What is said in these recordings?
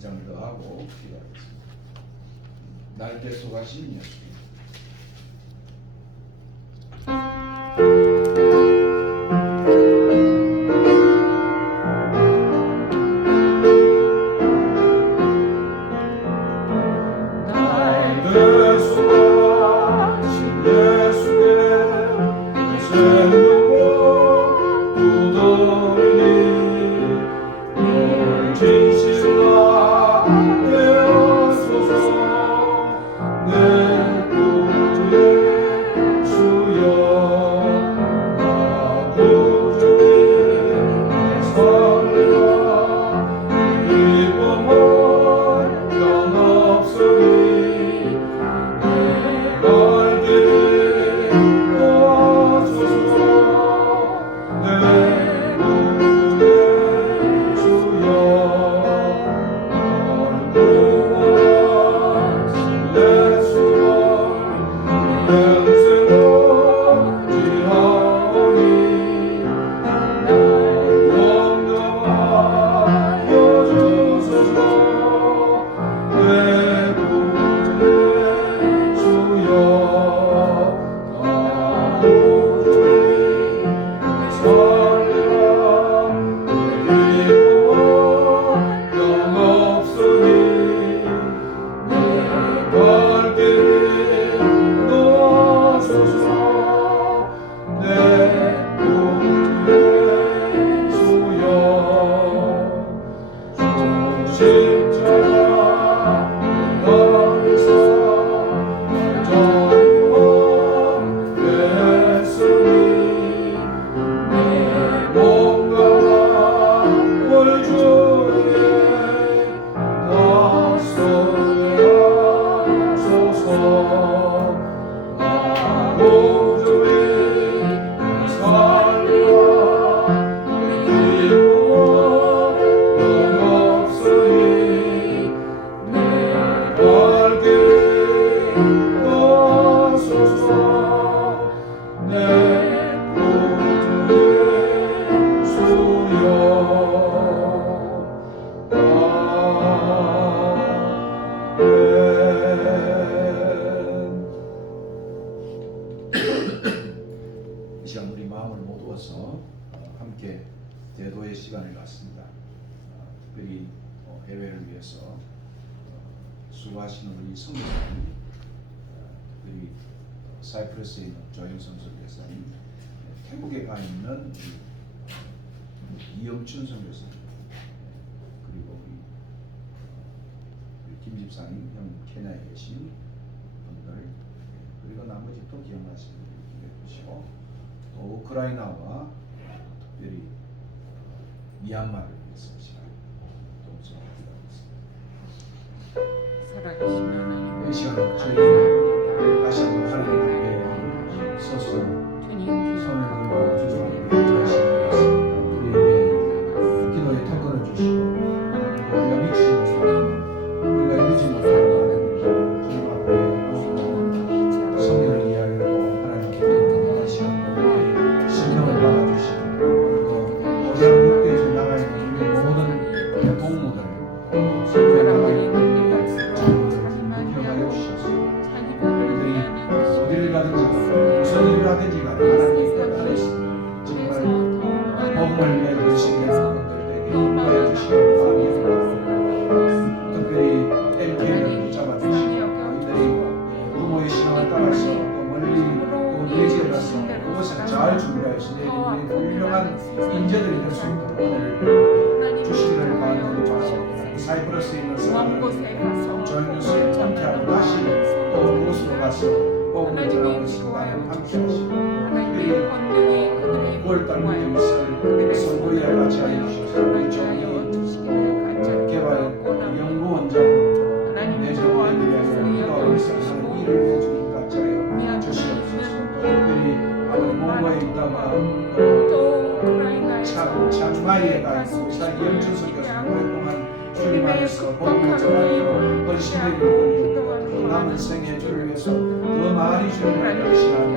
장 더 하고 기도하겠습니다. 날 대속하신 예수님, 함께 대도의 시간을 갖습니다. 특별히 해외를 위해서 수고하시는 우리 성도님, 특별히 사이프러스에 있는 조영선 선교사님, 태국에 가 있는 이영춘 선교사님, 그리고 우리 김 집사님, 형 케냐에 계신 분들, 그리고 나머지 또 기억나시는 분들 기억해 주시고, 또 우크라이나와 특별히 미얀마를 위해서 시간 동서하고 살아계신 하나님, 이 시간에 저희 다시 한번 하나님께 서서 손을 들고 주님을 기도하시는 것 같습니다. 우리에게 기도의 특권을 주시고 우리가 미치지 못하고 우리가 이루지 못하는 주님 앞에 성경을 이야기하고 하나님께 기도하는 시간도 우리의 심령을 받아주시고 그리고 우리 한국교회에서 나가 있는 우리 모든 동무들 선교에 나가 있는 어디를 가든지 무슨 일을 하든지 간에 하나님의 뜻 안에서 정말 복음을 내주시는 분들에게 인도해 주시길 바랍니다. 특별히 LK를 잡아주시고 저희들이 부모의 신앙을 따라서 또 멀리 또 내지에 가서 그것을 잘 준비해서 내리는 훌륭한 인재들이 될 수 있도록 오늘 주시기를 간절히 바랍니다. 사이프러스에 있는 사람들 조용히 함께하고 다시 또 그곳으로 가서 복음을 전하고 있습니다. 함께 하시고 특별히 9월달 문제를 선거에 같이 하여 주셔서 우리 종이 개발 연구원장으로 내정되기 위해서 기도하고 있어서 일을 위해 주님 같이 하여 주시옵소서. 특별히 아버지 몽고에 있다가 차주마이에 가 있고 자기 영천석에서 오랫동안 주님 안에서 복음을 전하여 헌신되는 남은 생애 주를 위해서 더 많이 주님을 열심하며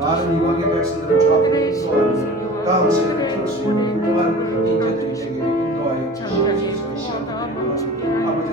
많은 이방의 백성들을 주 앞에 인도하는 다음 세대를 키울 수 있는 훌륭한 인재들이 되기를 인도하여 주시옵소서. 시간 드리고 아버지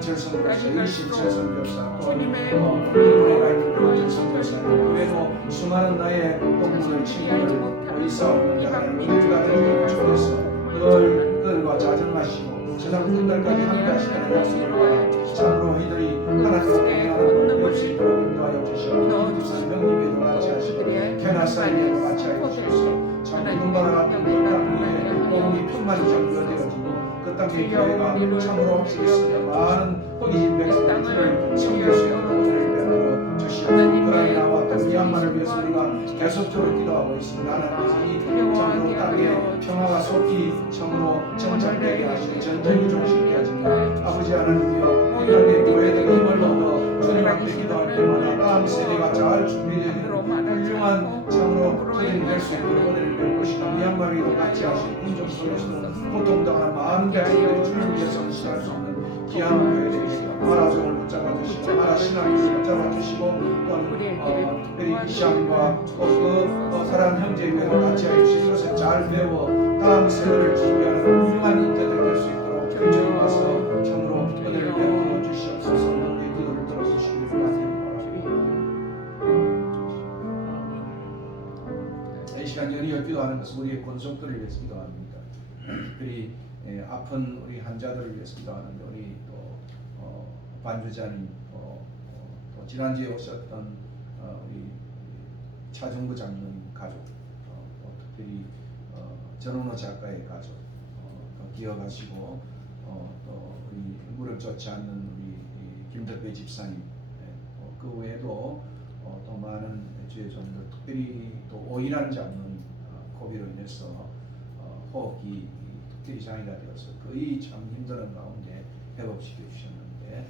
김철 선교사, 이십철 선교사, 또 주님의 우리가 있는 김철 선교사, 그 외에도 수많은 나의 동무들, 친구들, 이사오는데 하나님 우리가 되기를 주께서 늘 그들과 자정하시고 세상 끝날까지 함께 하시다는 약속을 참으로 이들이 하나님과 동행하는 것 없이 있도록 인도하여 주시고 김집사님 형님에도 같이 하시고 캐나사님에도 같이 하여 주셔서 참 기둥바라 같은 그 땅 위에 몸이 풍만이 정거되어지고 그 땅의 교회가 참으로 확실했습니다. 많은 허기진 백성들을 섬길 수 있는 것들을 베풀어 주시고 우크라이나와 또 미얀마를 위해서 우리가 계속적으로 기도하고 있습니다. 하나님께서 이 참으로 땅에 평화가 속히 참으로 정착되게 하시고 전쟁이 종식되게 하시고 아버지 하나님이여 이 땅의 교회들이 힘을 얻어 주님 앞에 기도할 때마다 다음 세대가 잘 준비되는 훌륭한 참으로 터전이 될 수 있도록 은혜를 베푸시고 미얀마리도 같이 하시고 군정 속에서도 고통당한 많은 백성들이 주님을 위해서 헌신할 수 있는 귀한 교회들이 마라종을 붙잡아 주시고 마라 신학교를 붙잡아 주시고 또 특별히 이시안과 그 사랑 형제회를 같이 하여 주시고 이것을 잘 배워 다음 세대를 준비하는 훌륭한 인재들 될 수 있도록 주님 와서 참으로 은혜를 베풀어 주시옵소서. 우리의 기도를 들어주시기 바랍니다. 이 시간 연이어 기도하는 것은 우리의 권속들을 위해서 기도합니다. 특별히 아픈 우리 환자들을 위해서 기도하는데 우리 또 반주자님 또 지난주에 오셨던 우리 차정부 장로님 가족 또 특별히 전원호 작가의 가족 기억하시고 또 우리 무릎 좋지 않는 우리 김덕배 집사님 그 외에도 또 많은 주의 종들 특별히 또 오인환 장로님 코비로 인해서 호흡기 특별히 장애가 되어서 거의 참 힘든 가운데 회복시켜 주셨는데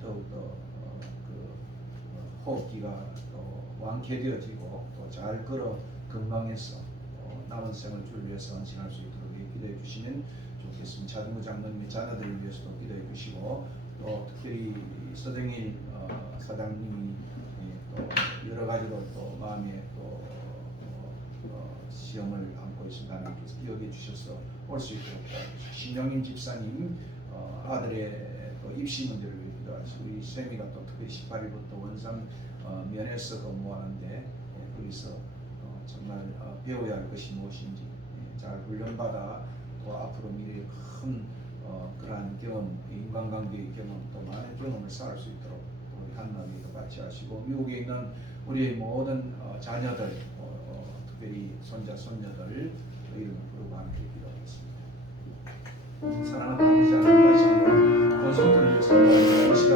더욱더 그 호흡기가 또 완쾌되어지고 또 잘 걸어 건강해서 남은 생을 주를 위해서 헌신할 수 있도록 기도해 주시면 좋겠습니다. 차등구 장로님의 자녀들을 위해서도 기도해 주시고 또 특별히 서정일 사장님이 또 여러 가지로 또 마음에 또 시험을 안고 있습니다. 하나님께서 기억해 주셔서 올 수 있도록 도와주시고 신영임 집사님 아들의 또 입시 문제를 위해 기도하시고 우리 세미가 또 특별히 18일부터 원산 면에서 근무하는데 거기서 정말 배워야 할 것이 무엇인지 잘 훈련받아 또 앞으로 미래에 큰 그러한 경험, 인간관계의 경험 또 많은 경험을 쌓을 수 있도록 우리 한나비도 같이 하시고 미국에 있는 우리의 모든 자녀들 특별히 손자 손녀들 이름을 부르고 함께 기도하겠습니다. 사랑하는 아버지 하나님 다시 한번 권속들을 위해서 이 시간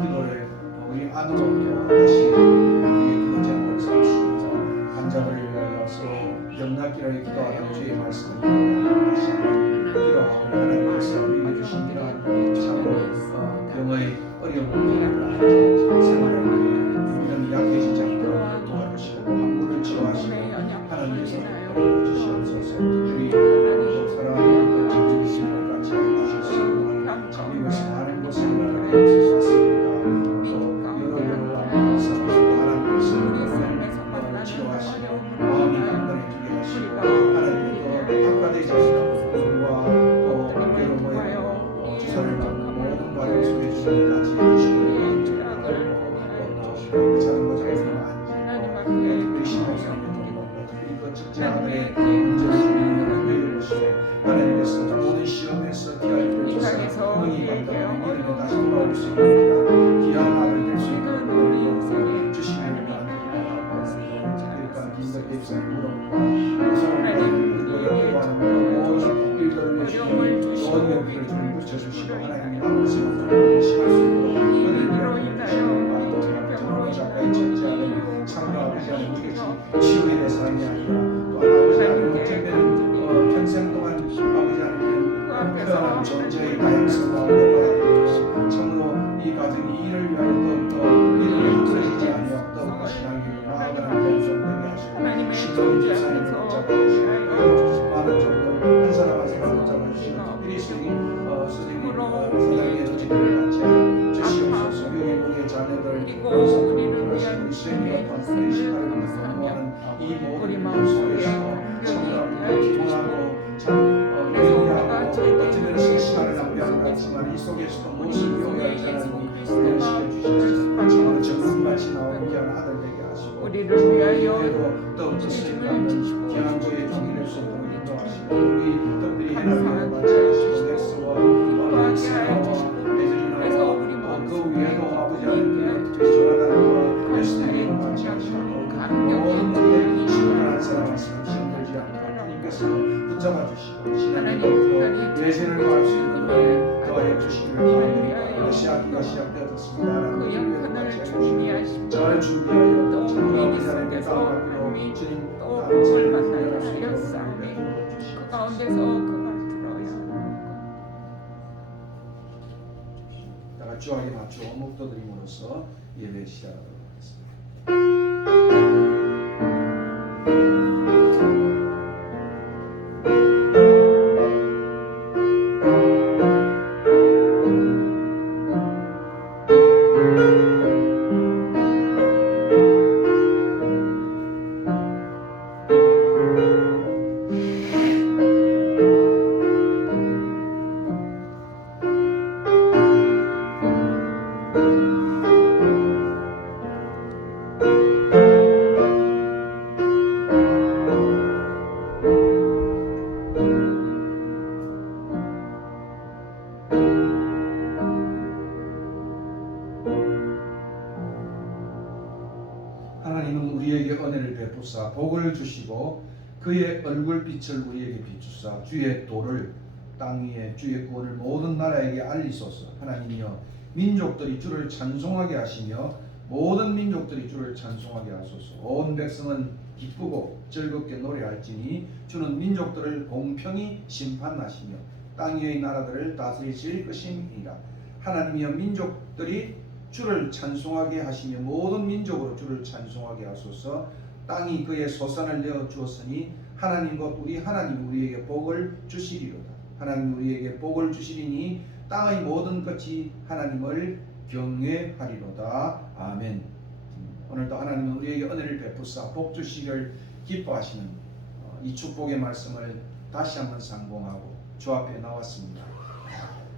기도를 우리 안으로 다시 우리의 기도 제목을 삼습니다. 환자들을 위하여서 영락기를 기도하는 주의 말씀을 다시 한번 기도하고 하나님께서 우리에게 주신 이러한 참 병의 어려움을 생활을 믿음이 약해지지 않도록 도와주시고 함부를 치유하시고 하나님께서 주시옵소서. 우리 사랑하는 주님이신 것 같이 해주셨으면 참 이것이 많은 것을 나가게 하셨습니다. 또 여러 하나님께서 우리를 치유하시고 마음이 강건해지게 하시고 하나님께서 악화되지 않는 부분과 또 여러 모양 주사를 받는 모든 과정 속에 주님을 같이 해주시고 자전거 장소가 아니고 우리 신앙생활에 이것 제 아들의 문제를 주님을 해주시고 하나님께서 모든 시험에서 기아를 주셔서 능히 감당하는 믿음에 다시 돌아올 수 있는 귀한 아들 될 수 있는 은혜를 주시기를 바랍니다. 특별히 김덕배 집사님 무릎과 모든 일들을 위해서 모든 것들을 주님 붙여주시고 하나님의 남은 생활을 시할 수 있도록 은혜를 베풀어 주시고 작가의 첫째 아들 참으로 아버지 하나님께 치유에 대해 삶이 아니라 또 아버지 하나님 어쩌면 평생 동안 아버지 하나님 태어난 존재의 다양성 가운데 받아들여서 참으로 이 가정이 이를 위하여 더욱더 믿음이 흐트러지지 아니하고 더욱더 신앙이 나아가는 변성되게 하시고 신성인 집사님을 붙잡아주시고 많은 종들 한 사람 한 사람 붙잡아주시고 특별히 스님 사장님의 조직들을 같이 주시옵소서. 여기 우리의 자녀들 우리 수행이가 반드시 18일부터 근무하는 이 모든 것 속에서 참으로 기도하고 참 의리하고 어쩌면 시간을 낭비하는 것 같지만 이 속에서도 무엇을 요구하지 않으니 훈련시켜 주셔서 정말 정금같이 나오는 귀한 아들 되게 하시고 우리를 위하여 더욱더 쓰임받는 귀한 주의 종이 될 수 있도록 인도하시고 우리 특별히 하나님의 마찬가지시고 넥스와 세나와 에드리나와 그 위에도 아버지 하나님 조나단과 에스테리를 마찬가지시고 모든 분의 신을 한 사람은 힘들지 않고 주님께서 붙잡아 주시고 신앙으로부터 외세를 구할 수 있는 것을 더하여 주시기를 바랍니다. 시작과 시작되었습니다. 그 영혼을 준비하시고 저를 준비하여 또 우리 속에서 주님 또 만나게 하였사오니 그 가운데서 그가 들어야 하는 다 같이 주하게 맞춰 목도드림으로써 예배 시작하도록 하겠습니다. 하나님은 우리에게 은혜를 베푸사 복을 주시고 그의 얼굴빛을 우리에게 비추사 주의 도를 땅 위에 주의 구원을 모든 나라에게 알리소서. 하나님이여 민족들이 주를 찬송하게 하시며 모든 민족들이 주를 찬송하게 하소서. 온 백성은 기쁘고 즐겁게 노래할지니 주는 민족들을 공평히 심판하시며 땅 위의 나라들을 다스리실 것임이라. 하나님이여 민족들이 주를 찬송하게 하시며 모든 민족으로 주를 찬송하게 하소서. 땅이 그의 소산을 내어 주었으니 하나님 곧 우리 하나님 우리에게 복을 주시리로다. 하나님 우리에게 복을 주시리니 땅의 모든 것이 하나님을 경외하리로다. 아멘. 오늘도 하나님은 우리에게 은혜를 베푸사 복 주시기를 기뻐하시는 이 축복의 말씀을 다시 한번 상봉하고 주 앞에 나왔습니다.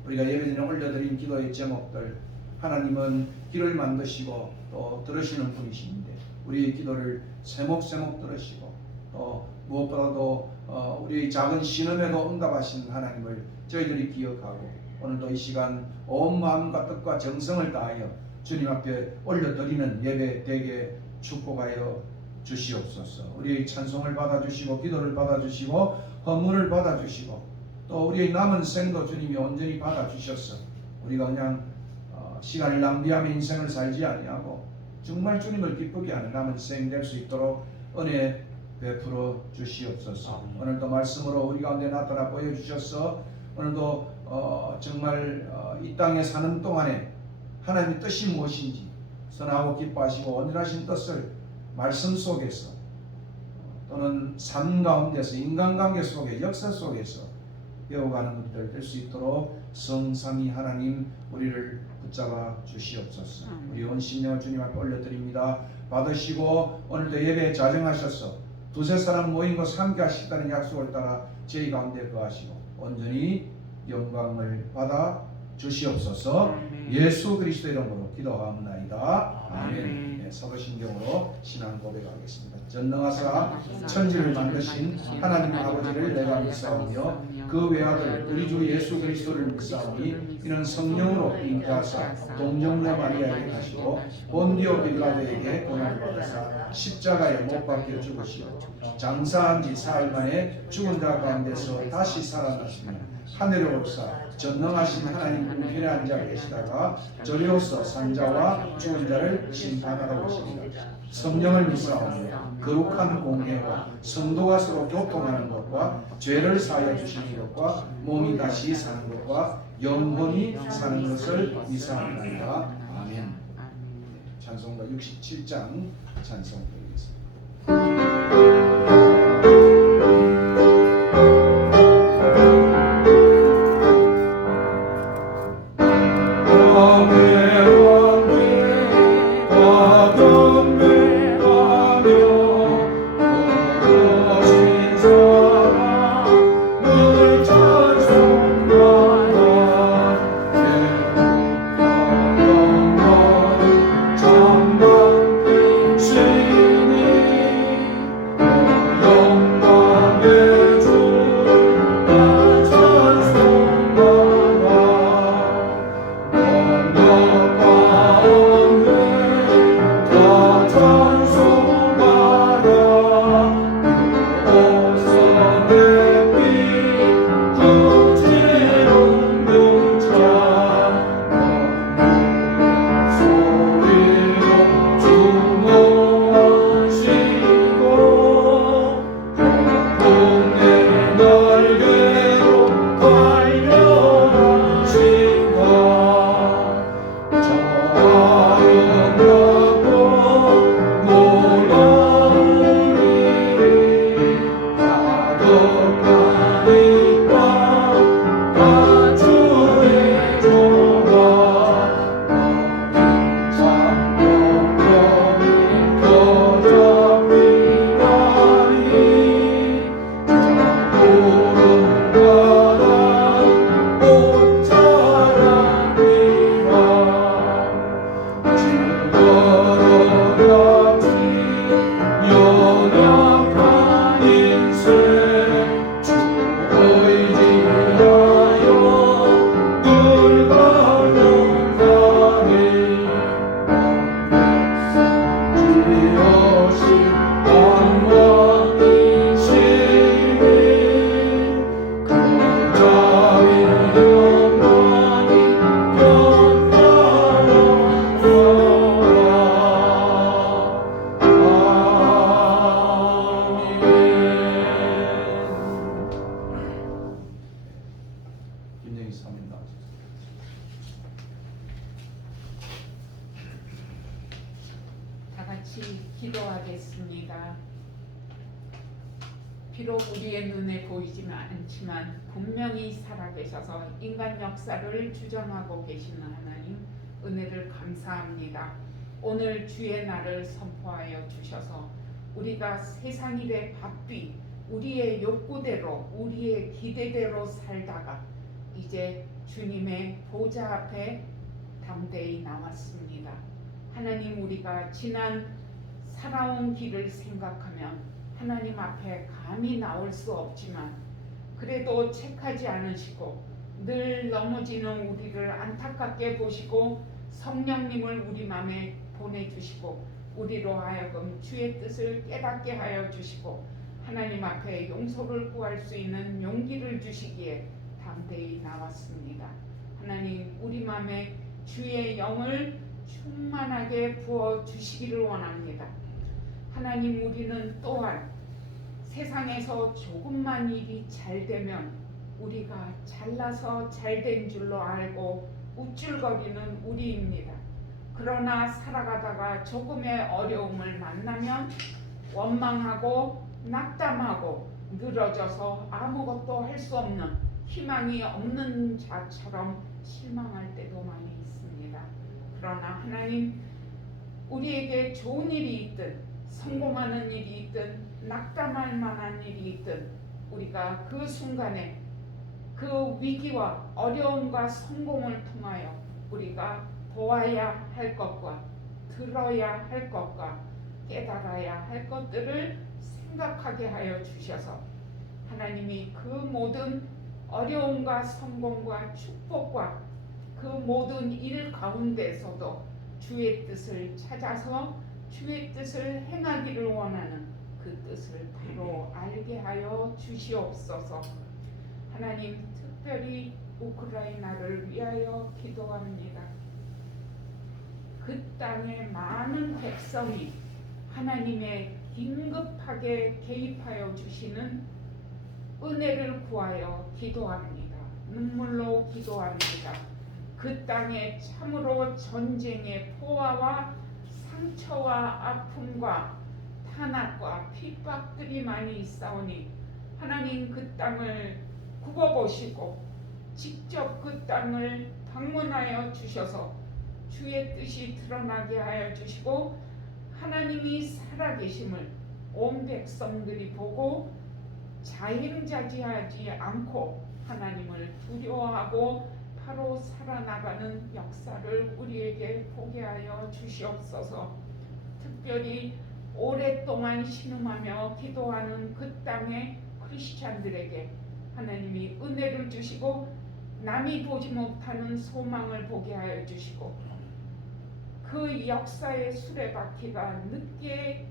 우리가 예배드리는 올려드린 기도의 제목들, 하나님은 길을 만드시고 또 들으시는 분이신데 우리의 기도를 세목세목 들으시고 또 무엇보다도 우리의 작은 신음에도 응답하신 하나님을 저희들이 기억하고 오늘도 이 시간 온 마음과 뜻과 정성을 다하여 주님 앞에 올려드리는 예배 되게 축복하여 주시옵소서. 우리의 찬송을 받아주시고 기도를 받아주시고 헌물을 받아주시고 또 우리의 남은 생도 주님이 온전히 받아주셔서 우리가 그냥 시간을 낭비하며 인생을 살지 아니하고 정말 주님을 기쁘게 하는 남은 생 될 수 있도록 은혜 베풀어 주시옵소서. 오늘도 말씀으로 우리 가운데 나타나 보여주셔서 오늘도 정말 이 땅에 사는 동안에 하나님의 뜻이 무엇인지 선하고 기뻐하시고 온전하신 뜻을 말씀 속에서 또는 삶 가운데서 인간관계 속에 역사 속에서 배워가는 것들 될 수 있도록 성삼위 하나님 우리를 붙잡아 주시옵소서. 우리 온 심령을 주님 앞에 올려드립니다. 받으시고 오늘도 예배에 자정하셔서 두세 사람 모인 것 함께 하시다는 약속을 따라 저희 가운데 거하시고 온전히 영광을 받아 주시옵소서. 예수 그리스도 이름으로 기도하옵나이다. 아멘. 네, 사도신경으로 신앙 고백하겠습니다. 전능하사 천지를 만드신 하나님 아버지를 내가 믿사오며 그 외아들 우리 주 예수 그리스도를 믿사오니 이는 성령으로 잉태하사 동정녀 마리아에게 하시고 본디오 빌라도에게 고난을 받으사 십자가에 못 박혀 죽으시고 장사한 지 사흘 만에 죽은 자 가운데서 다시 살아나시며 하늘에 올사 전능하신 하나님 우편에 앉아 계시다가 저리로서 산자와 죽은 자를 심판하러 오십니다. 성령을 믿사오며 거룩한 공예와 성도가 서로 교통하는 것과 죄를 사하여 주시는 것과 몸이 다시 사는 것과 영원히 사는 것을 믿사옵나이다. 아멘. 찬송가 67장 찬송 드리겠습니다. 같이 기도하겠습니다. 비록 우리의 눈에 보이지는 않지만 분명히 살아계셔서 인간 역사를 주장하고 계시는 하나님, 은혜를 감사합니다. 오늘 주의 날을 선포하여 주셔서 우리가 세상 일에 바삐 우리의 욕구대로 우리의 기대대로 살다가 이제 주님의 보좌 앞에 담대히 나왔습니다. 하나님, 우리가 지난 살아온 길을 생각하면 하나님 앞에 감히 나올 수 없지만 그래도 책하지 않으시고 늘 넘어지는 우리를 안타깝게 보시고 성령님을 우리 마음에 보내주시고 우리로 하여금 주의 뜻을 깨닫게 하여 주시고 하나님 앞에 용서를 구할 수 있는 용기를 주시기에 담대히 나왔습니다. 하나님, 우리 마음에 주의 영을 충만하게 부어 주시기를 원합니다. 하나님, 우리는 또한 세상에서 조금만 일이 잘 되면 우리가 잘나서 잘된 줄로 알고 우쭐거리는 우리입니다. 그러나 살아가다가 조금의 어려움을 만나면 원망하고 낙담하고 늘어져서 아무것도 할 수 없는 희망이 없는 자처럼 실망할 때도 많이 있습니다. 그러나 하나님, 우리에게 좋은 일이 있든 성공하는 일이 있든 낙담할 만한 일이 있든 우리가 그 순간에 그 위기와 어려움과 성공을 통하여 우리가 보아야 할 것과 들어야 할 것과 깨달아야 할 것들을 생각하게 하여 주셔서 하나님이 그 모든 어려움과 성공과 축복과 그 모든 일 가운데서도 주의 뜻을 찾아서 주의 뜻을 행하기를 원하는 그 뜻을 바로 알게 하여 주시옵소서. 하나님, 특별히 우크라이나를 위하여 기도합니다. 그 땅의 많은 백성이 하나님의 긴급하게 개입하여 주시는 은혜를 구하여 기도합니다. 눈물로 기도합니다. 그 땅에 참으로 전쟁의 포화와 상처와 아픔과 탄압과 핍박들이 많이 있사오니 하나님, 그 땅을 굽어보시고 직접 그 땅을 방문하여 주셔서 주의 뜻이 드러나게 하여 주시고 하나님이 살아계심을 온 백성들이 보고 자행자지하지 않고 하나님을 두려워하고 바로 살아나가는 역사를 우리에게 보게 하여 주시옵소서. 특별히 오랫동안 신음하며 기도하는 그 땅의 크리스찬들에게 하나님이 은혜를 주시고 남이 보지 못하는 소망을 보게 하여 주시고 그 역사의 수레바퀴가 늦게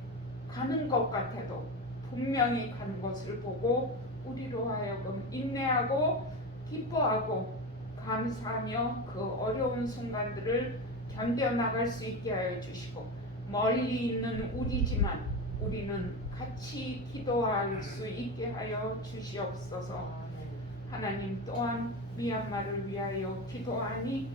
가는 것 같아도 분명히 가는 것을 보고 우리로 하여금 인내하고 기뻐하고 감사하며 그 어려운 순간들을 견뎌나갈 수 있게 하여 주시고 멀리 있는 우리지만 우리는 같이 기도할 수 있게 하여 주시옵소서. 하나님, 또한 미얀마를 위하여 기도하니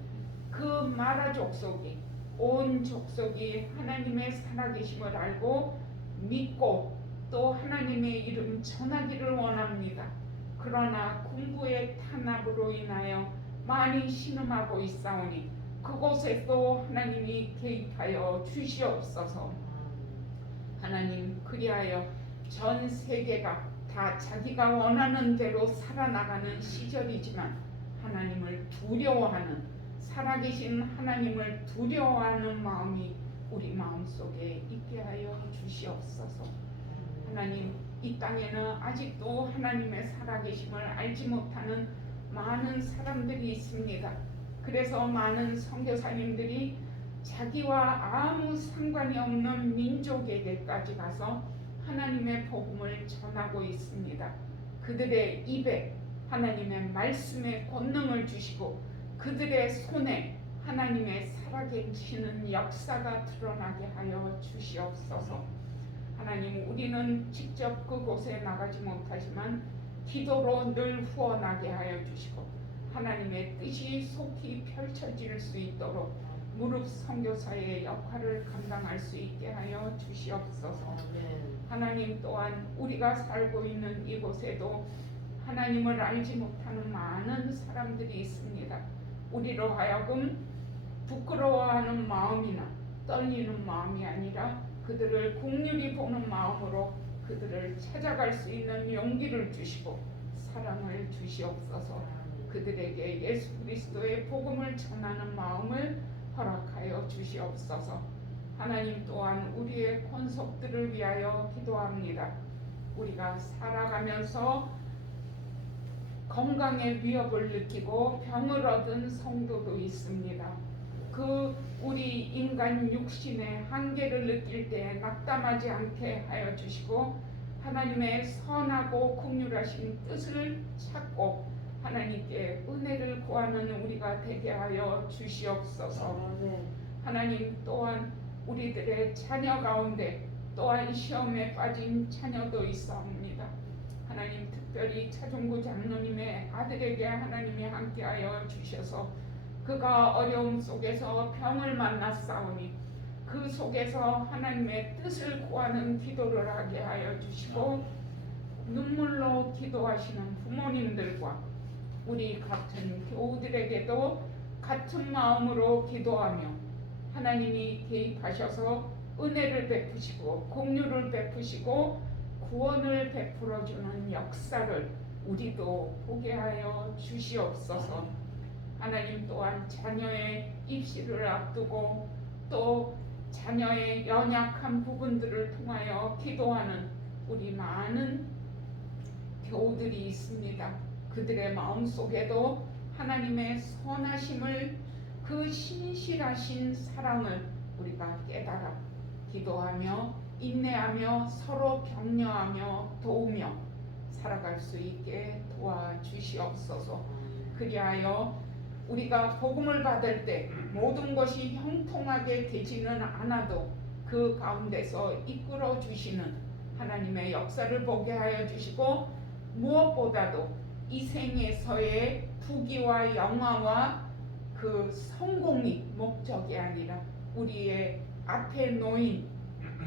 그 마라 족속이 온 족속이 하나님의 살아계심을 알고 믿고 또 하나님의 이름 전하기를 원합니다. 그러나 군부의 탄압으로 인하여 많이 신음하고 있사오니 그곳에도 하나님이 개입하여 주시옵소서. 하나님, 그리하여 전 세계가 다 자기가 원하는 대로 살아나가는 시절이지만 하나님을 두려워하는, 살아계신 하나님을 두려워하는 마음이 우리 마음속에 있게 하여 주시옵소서. 하나님, 이 땅에는 아직도 하나님의 살아계심을 알지 못하는 많은 사람들이 있습니다. 그래서 많은 선교사님들이 자기와 아무 상관이 없는 민족에게까지 가서 하나님의 복음을 전하고 있습니다. 그들의 입에 하나님의 말씀의 권능을 주시고 그들의 손에 하나님의 살아계시는 역사가 드러나게 하여 주시옵소서. 하나님, 우리는 직접 그곳에 나가지 못하지만 기도로 늘 후원하게 하여 주시고 하나님의 뜻이 속히 펼쳐질 수 있도록 무릎 선교사의 역할을 감당할 수 있게 하여 주시옵소서. 하나님 또한 우리가 살고 있는 이곳에도 하나님을 알지 못하는 많은 사람들이 있습니다. 우리로 하여금 부끄러워하는 마음이나 떨리는 마음이 아니라 그들을 긍휼히 보는 마음으로 그들을 찾아갈 수 있는 용기를 주시고 사랑을 주시옵소서. 그들에게 예수 그리스도의 복음을 전하는 마음을 허락하여 주시옵소서. 하나님 또한 우리의 권속들을 위하여 기도합니다. 우리가 살아가면서 건강의 위협을 느끼고 병을 얻은 성도도 있습니다. 그 우리 인간 육신의 한계를 느낄 때 낙담하지 않게 하여 주시고 하나님의 선하고 긍휼하신 뜻을 찾고 하나님께 은혜를 구하는 우리가 되게 하여 주시옵소서. 하나님 또한 우리들의 자녀 가운데 또한 시험에 빠진 자녀도 있사옵니다. 하나님 특별히 차종구 장로님의 아들에게 하나님이 함께하여 주셔서 그가 어려움 속에서 병을 만났사오니 그 속에서 하나님의 뜻을 구하는 기도를 하게 하여 주시고 눈물로 기도하시는 부모님들과 우리 같은 교우들에게도 같은 마음으로 기도하며 하나님이 개입하셔서 은혜를 베푸시고 긍휼을 베푸시고 구원을 베풀어주는 역사를 우리도 보게 하여 주시옵소서. 하나님 또한 자녀의 입시를 앞두고 또 자녀의 연약한 부분들을 통하여 기도하는 우리 많은 교우들이 있습니다. 그들의 마음속에도 하나님의 선하심을 그 신실하신 사랑을 우리가 깨달아 기도하며 인내하며 서로 격려하며 도우며 살아갈 수 있게 도와주시옵소서. 그리하여 우리가 복음을 받을 때 모든 것이 형통하게 되지는 않아도 그 가운데서 이끌어 주시는 하나님의 역사를 보게 하여 주시고 무엇보다도 이 생에서의 부귀와 영화와 그 성공이 목적이 아니라 우리의 앞에 놓인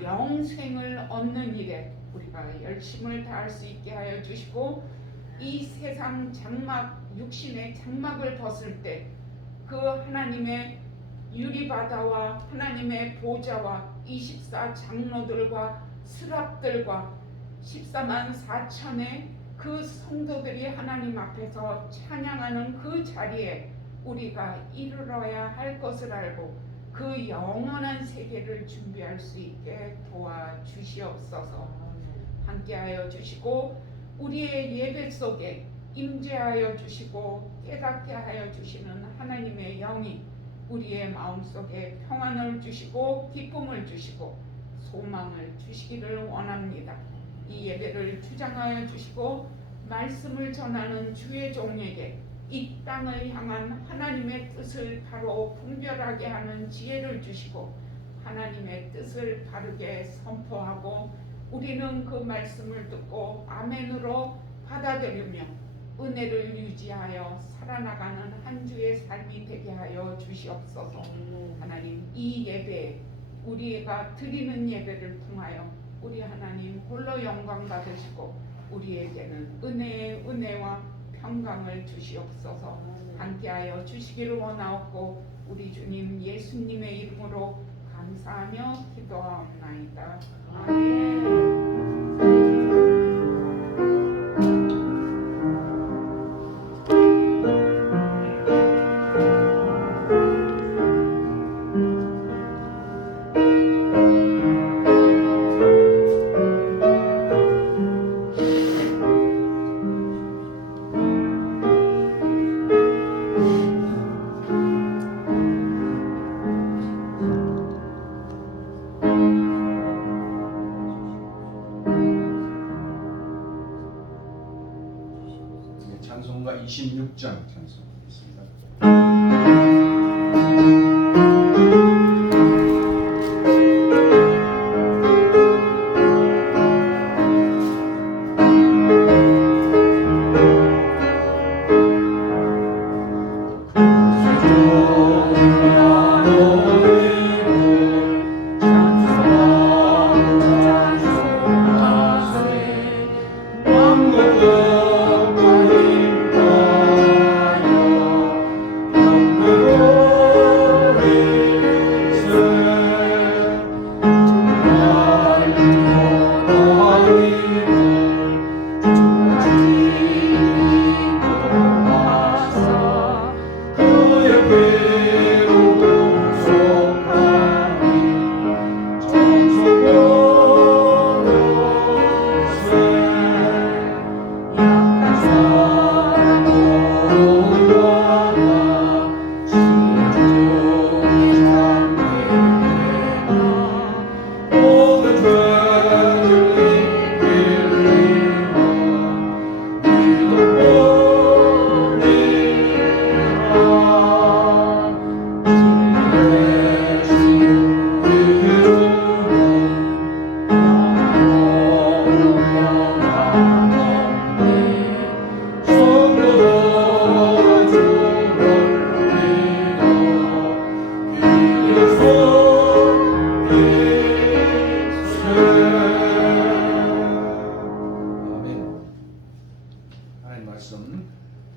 영생을 얻는 일에 우리가 열심을 다할 수 있게 하여 주시고 이 세상 장막 육신의 장막을 벗을 때 그 하나님의 유리바다와 하나님의 보좌와 24 장로들과 스랍들과 14만 4천의 그 성도들이 하나님 앞에서 찬양하는 그 자리에 우리가 이르러야 할 것을 알고 그 영원한 세계를 준비할 수 있게 도와주시옵소서. 함께하여 주시고 우리의 예배 속에 임재하여 주시고 깨닫게 하여 주시는 하나님의 영이 우리의 마음속에 평안을 주시고 기쁨을 주시고 소망을 주시기를 원합니다. 이 예배를 주장하여 주시고 말씀을 전하는 주의 종에게 이 땅을 향한 하나님의 뜻을 바로 분별하게 하는 지혜를 주시고 하나님의 뜻을 바르게 선포하고 우리는 그 말씀을 듣고 아멘으로 받아들이며 은혜를 유지하여 살아나가는 한 주의 삶이 되게 하여 주시옵소서. 하나님 이 예배 우리가 드리는 예배를 통하여 우리 하나님 홀로 영광 받으시고 우리에게는 은혜의 은혜와 평강을 주시옵소서. 함께하여 주시기를 원하옵고 우리 주님 예수님의 이름으로 감사하며 기도하옵나이다. 아멘. 찬송가 26장 찬송하겠습니다. 주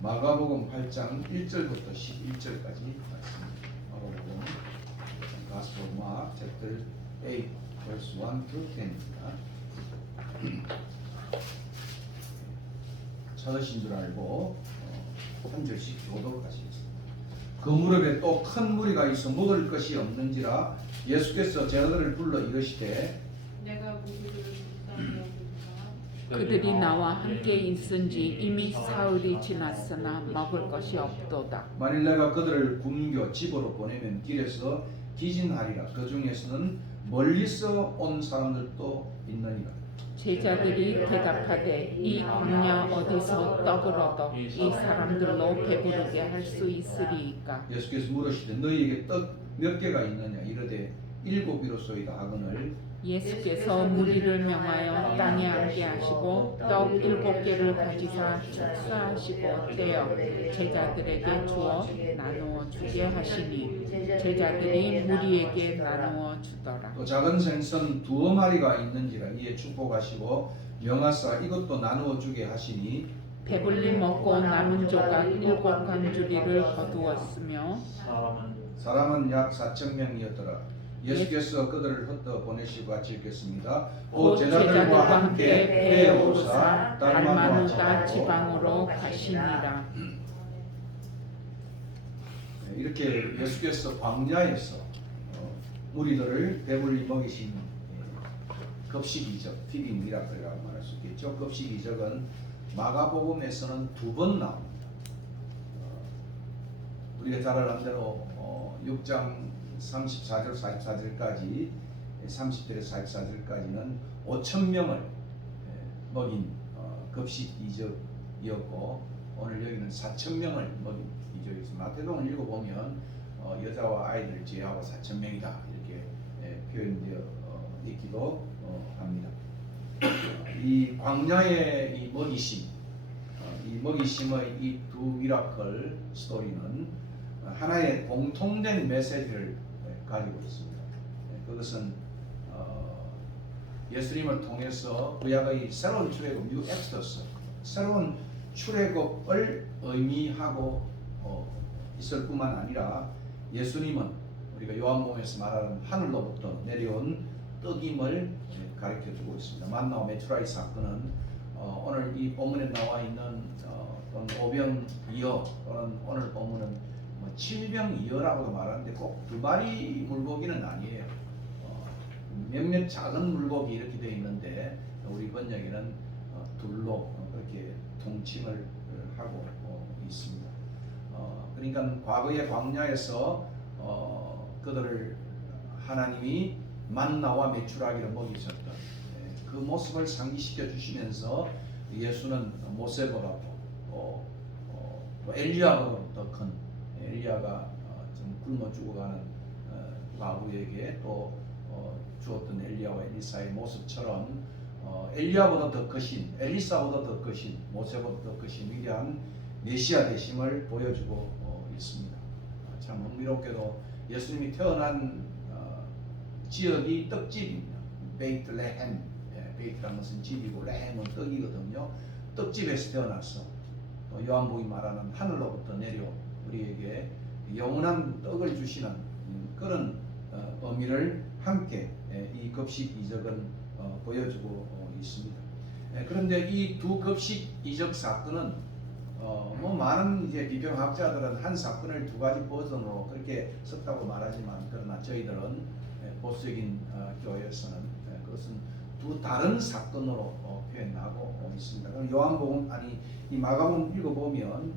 마가복음 8장 1절부터 11절까지 말씀입니다. 마가복음 Gospel of Mark chapter 8 verse 1 through 10입니다. 찾으신 줄 알고 한 절씩 교도록 하시겠습니다. 그 무렵에 또 큰 무리가 있어 묻을 것이 없는지라 예수께서 제자들을 불러 이르시되 내가 무리를 묻다하였느니라. 그들이 나와 함께 있은지 이미 사흘이 지났으나 먹을 것이 없도다. 만일 내가 그들을 굶겨 집으로 보내면 길에서 기진하리라. 그 중에서는 멀리서 온 사람들도 있느니라. 제자들이 대답하되 이 광야 어디서 떡을 얻어 이 사람들로 배부르게 할 수 있으리이까. 예수께서 물으시되 너희에게 떡 몇 개가 있느냐 이르되 7이로소이다 하거늘 예수께서 무리를 명하여 땅에 앉게 하시고 떡 7개를 가지사 축사하시고 떼어 제자들에게 주어 나누어 주게 하시니 제자들이 무리에게 나누어 주더라. 또 작은 생선 2마리가 있는지라 이에 축복하시고 명하사 이것도 나누어 주게 하시니 배불리 먹고 남은 조각 7강주리를 거두었으며 사람은 약 4,000명이었더라. 예수께서 그들을 흩어 보내시고 같이 읽겠습니다. 곧 제자들과 함께 배에 오르사 달마누다 지방으로 가시니라. 이렇게 예수께서 광야에서 무리들을 배불리 먹이신 급식 이적, 피딩 미라클이라고 말할 수 있겠죠. 급식 이적은 마가복음에서는 2번 나옵니다. 우리가 잘 아는 대로 6장 34절 44절까지 30절에서 44절까지는 5,000명을 먹인 급식 이적이었고 오늘 여기는 4,000명을 먹인 이적이었습니다. 마태복음 읽어보면 여자와 아이들 제하고 4,000명이다 이렇게 표현되어 있기도 합니다. 이 광야의 이 먹이심의 이 두 미라클 스토리는 하나의 공통된 메시지를 가지고 있습니다. 그것은 예수님을 통해서 구약의 새로운 출애굽, 뉴 엑스더스, 새로운 출애굽을 의미하고 있을 뿐만 아니라 예수님은 우리가 요한복음에서 말하는 하늘로부터 내려온 떡임을 가르쳐주고 있습니다. 만나와 메추라기 사건은 오늘 이 본문에 나와 있는 오병이어 또는 오늘 본문은 칠병이어라고도 말하는데 꼭 2마리 물고기는 아니에요. 몇몇 작은 물고기 이렇게 되어 있는데 우리 번역에는 둘로 그렇게 통칭을 하고 있습니다. 그러니까 과거의 광야에서 그들을 하나님이 만나와 메추라기를 먹이셨던 그 모습을 상기시켜 주시면서 예수는 모세보다 엘리야보다 더 큰 엘리야가 좀 굶어 죽어가는 과부에게 또 주었던 엘리야와 엘리사의 모습처럼 엘리야보다 더 크신, 엘리사보다 더 크신, 모세보다 더 크신 위대한 메시아 되심을 보여주고 있습니다. 참 흥미롭게도 예수님이 태어난 지역이 떡집입니다. 베이틀레헴, 베이트라는 것은 집이고 레헴은 떡이거든요. 떡집에서 태어났어. 요한복음이 말하는 하늘로부터 내려 우리에게 영원한 떡을 주시는 그런 의미를 함께 이 급식 이적은 보여주고 있습니다. 그런데 이 두 급식 이적 사건은 많은 이제 비평학자들은 한 사건을 2가지 버전으로 그렇게 썼다고 말하지만 그러나 저희들은 보수적인 교회에서는 그것은 2 다른 사건으로 표현하고 있습니다. 그럼 요한복음 이 마가복음 읽어보면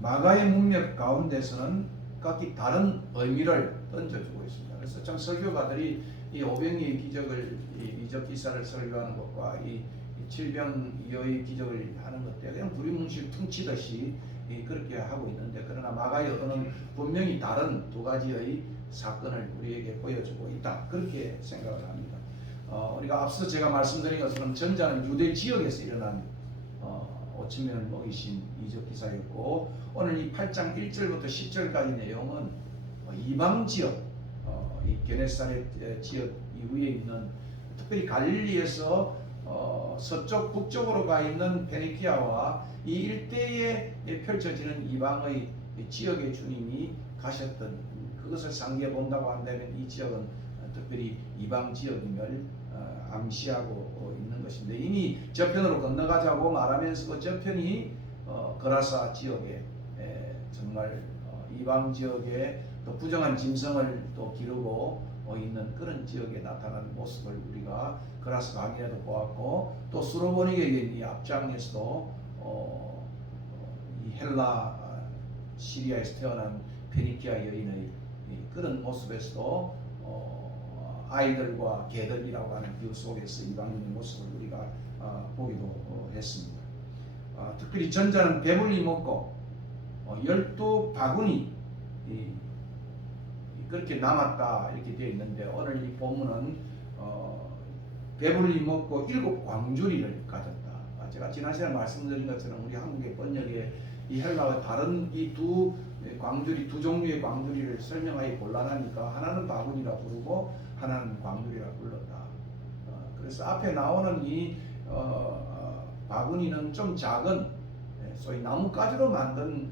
마가의 문맥 가운데서는 각기 다른 의미를 던져주고 있습니다. 그래서 참 설교가들이 이 오병이의 기적을 이적 기사를 설교하는 것과 이 칠병이어의 기적을 하는 것 때 그냥 두리뭉실 퉁치듯이 그렇게 하고 있는데 그러나 마가여는 분명히 다른 2가지의 사건을 우리에게 보여주고 있다 그렇게 생각을 합니다. 우리가 앞서 제가 말씀드린 것처럼 전자는 유대 지역에서 일어난 5,000명을 먹이신 이적 기사였고 오늘 이 8장 1절부터 10절까지 내용은 이방 지역, 이 게네사렛 지역 이후에 있는 특별히 갈릴리에서 서쪽 북쪽으로 가 있는 페니키아와 이 일대에 펼쳐지는 이방의 지역에 주님이 가셨던 그것을 상기해 본다고 한다면 이 지역은 특별히 이방 지역임을 암시하고 있는 것인데, 이미 저편으로 건너가자고 말하면서 그 저편이 거라사 지역에 정말 이방 지역에 또 부정한 짐승을 또 기르고 있는 그런 지역에 나타나는 모습을 우리가 거라사 강의에도 보았고, 또 수로보니게 이 앞장에서도 이 헬라 시리아에서 태어난 페니키아 여인의 그런 모습에서도 아이들과 개들이라고 하는 비유 속에서 이방인의 모습을 우리가 보기도 했습니다. 특별히 전자는 배불리 먹고 12바구니 그렇게 남았다 이렇게 되어 있는데, 오늘 이 본문은 배불리 먹고 7광주리를 가졌다. 제가 지난 시간에 말씀드린 것처럼 우리 한국의 번역에 이 헬라와 다른 이 두 광주리, 두 종류의 광주리를 설명하기 곤란하니까 하나는 바구니라 부르고 하나는 광주리라 불렀다. 그래서 앞에 나오는 이 바구니는 좀 작은 소위 나뭇가지로 만든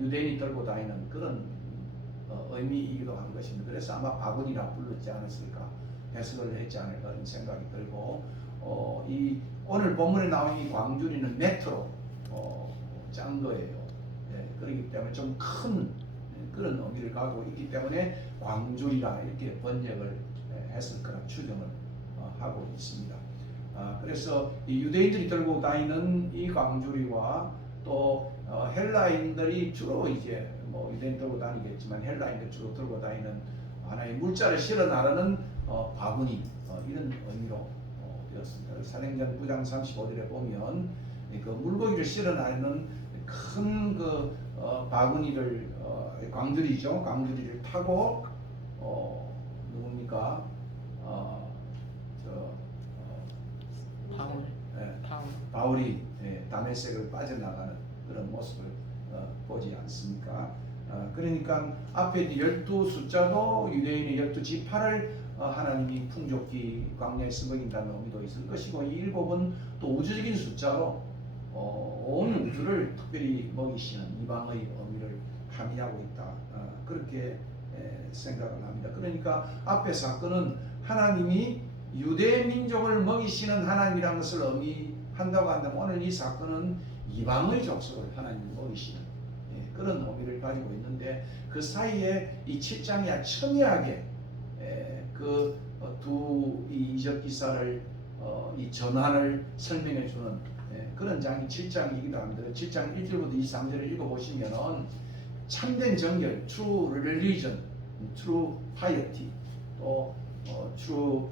유대인이 들고 다니는 그런 의미이기도 한 것입니다. 그래서 아마 바구니라 불렀지 않았을까, 해석을 했지 않을까 하는 생각이 들고, 이 오늘 본문에 나온 이 광주리는 메트로 짠 거예요. 그렇기 때문에 좀 큰 그런 의미를 가지고 있기 때문에 광주리라 이렇게 번역을 했을 거라 추정을 하고 있습니다. 그래서 이 유대인들이 들고 다니는 이 광주리와 또 헬라인들이 주로 이제 뭐 유대인 들고 다니겠지만 헬라인들 주로 들고 다니는 하나의 물자를 실어 나르는 바구니, 이런 의미로 되었습니다. 사도행전 9장 35절에 보면 그 물고기를 실어 나르는 큰 그 바구니를 광주리죠. 광주리를 타고 누굽니까? 바울이 다메섹을 빠져나가는 그런 모습을 보지 않습니까? 그러니까 앞에 12 숫자도 유대인의 12지파를 하나님이 풍족히 광야에 먹인다는 의미도 있을 것이고, 이 7은 또 우주적인 숫자로 온 우주를 특별히 먹이시는 이방의 의미를 함의하고 있다. 그렇게 생각을 합니다. 그러니까 앞의 사건은 하나님이 유대 민족을 먹이시는 하나님이라는 것을 의미한다고 한다면, 오늘 이 사건은 이방의 족속을 하나님이 먹이시는 그런 의미를 가지고 있는데, 그 사이에 이 7장이 첨예하게 그 두 이적 기사를 이 전환을 설명해 주는 그런 장이 7장이기도 합니다. 7장 1절부터 23절을 읽어보시면은 참된 정결, true religion, true piety, 또 true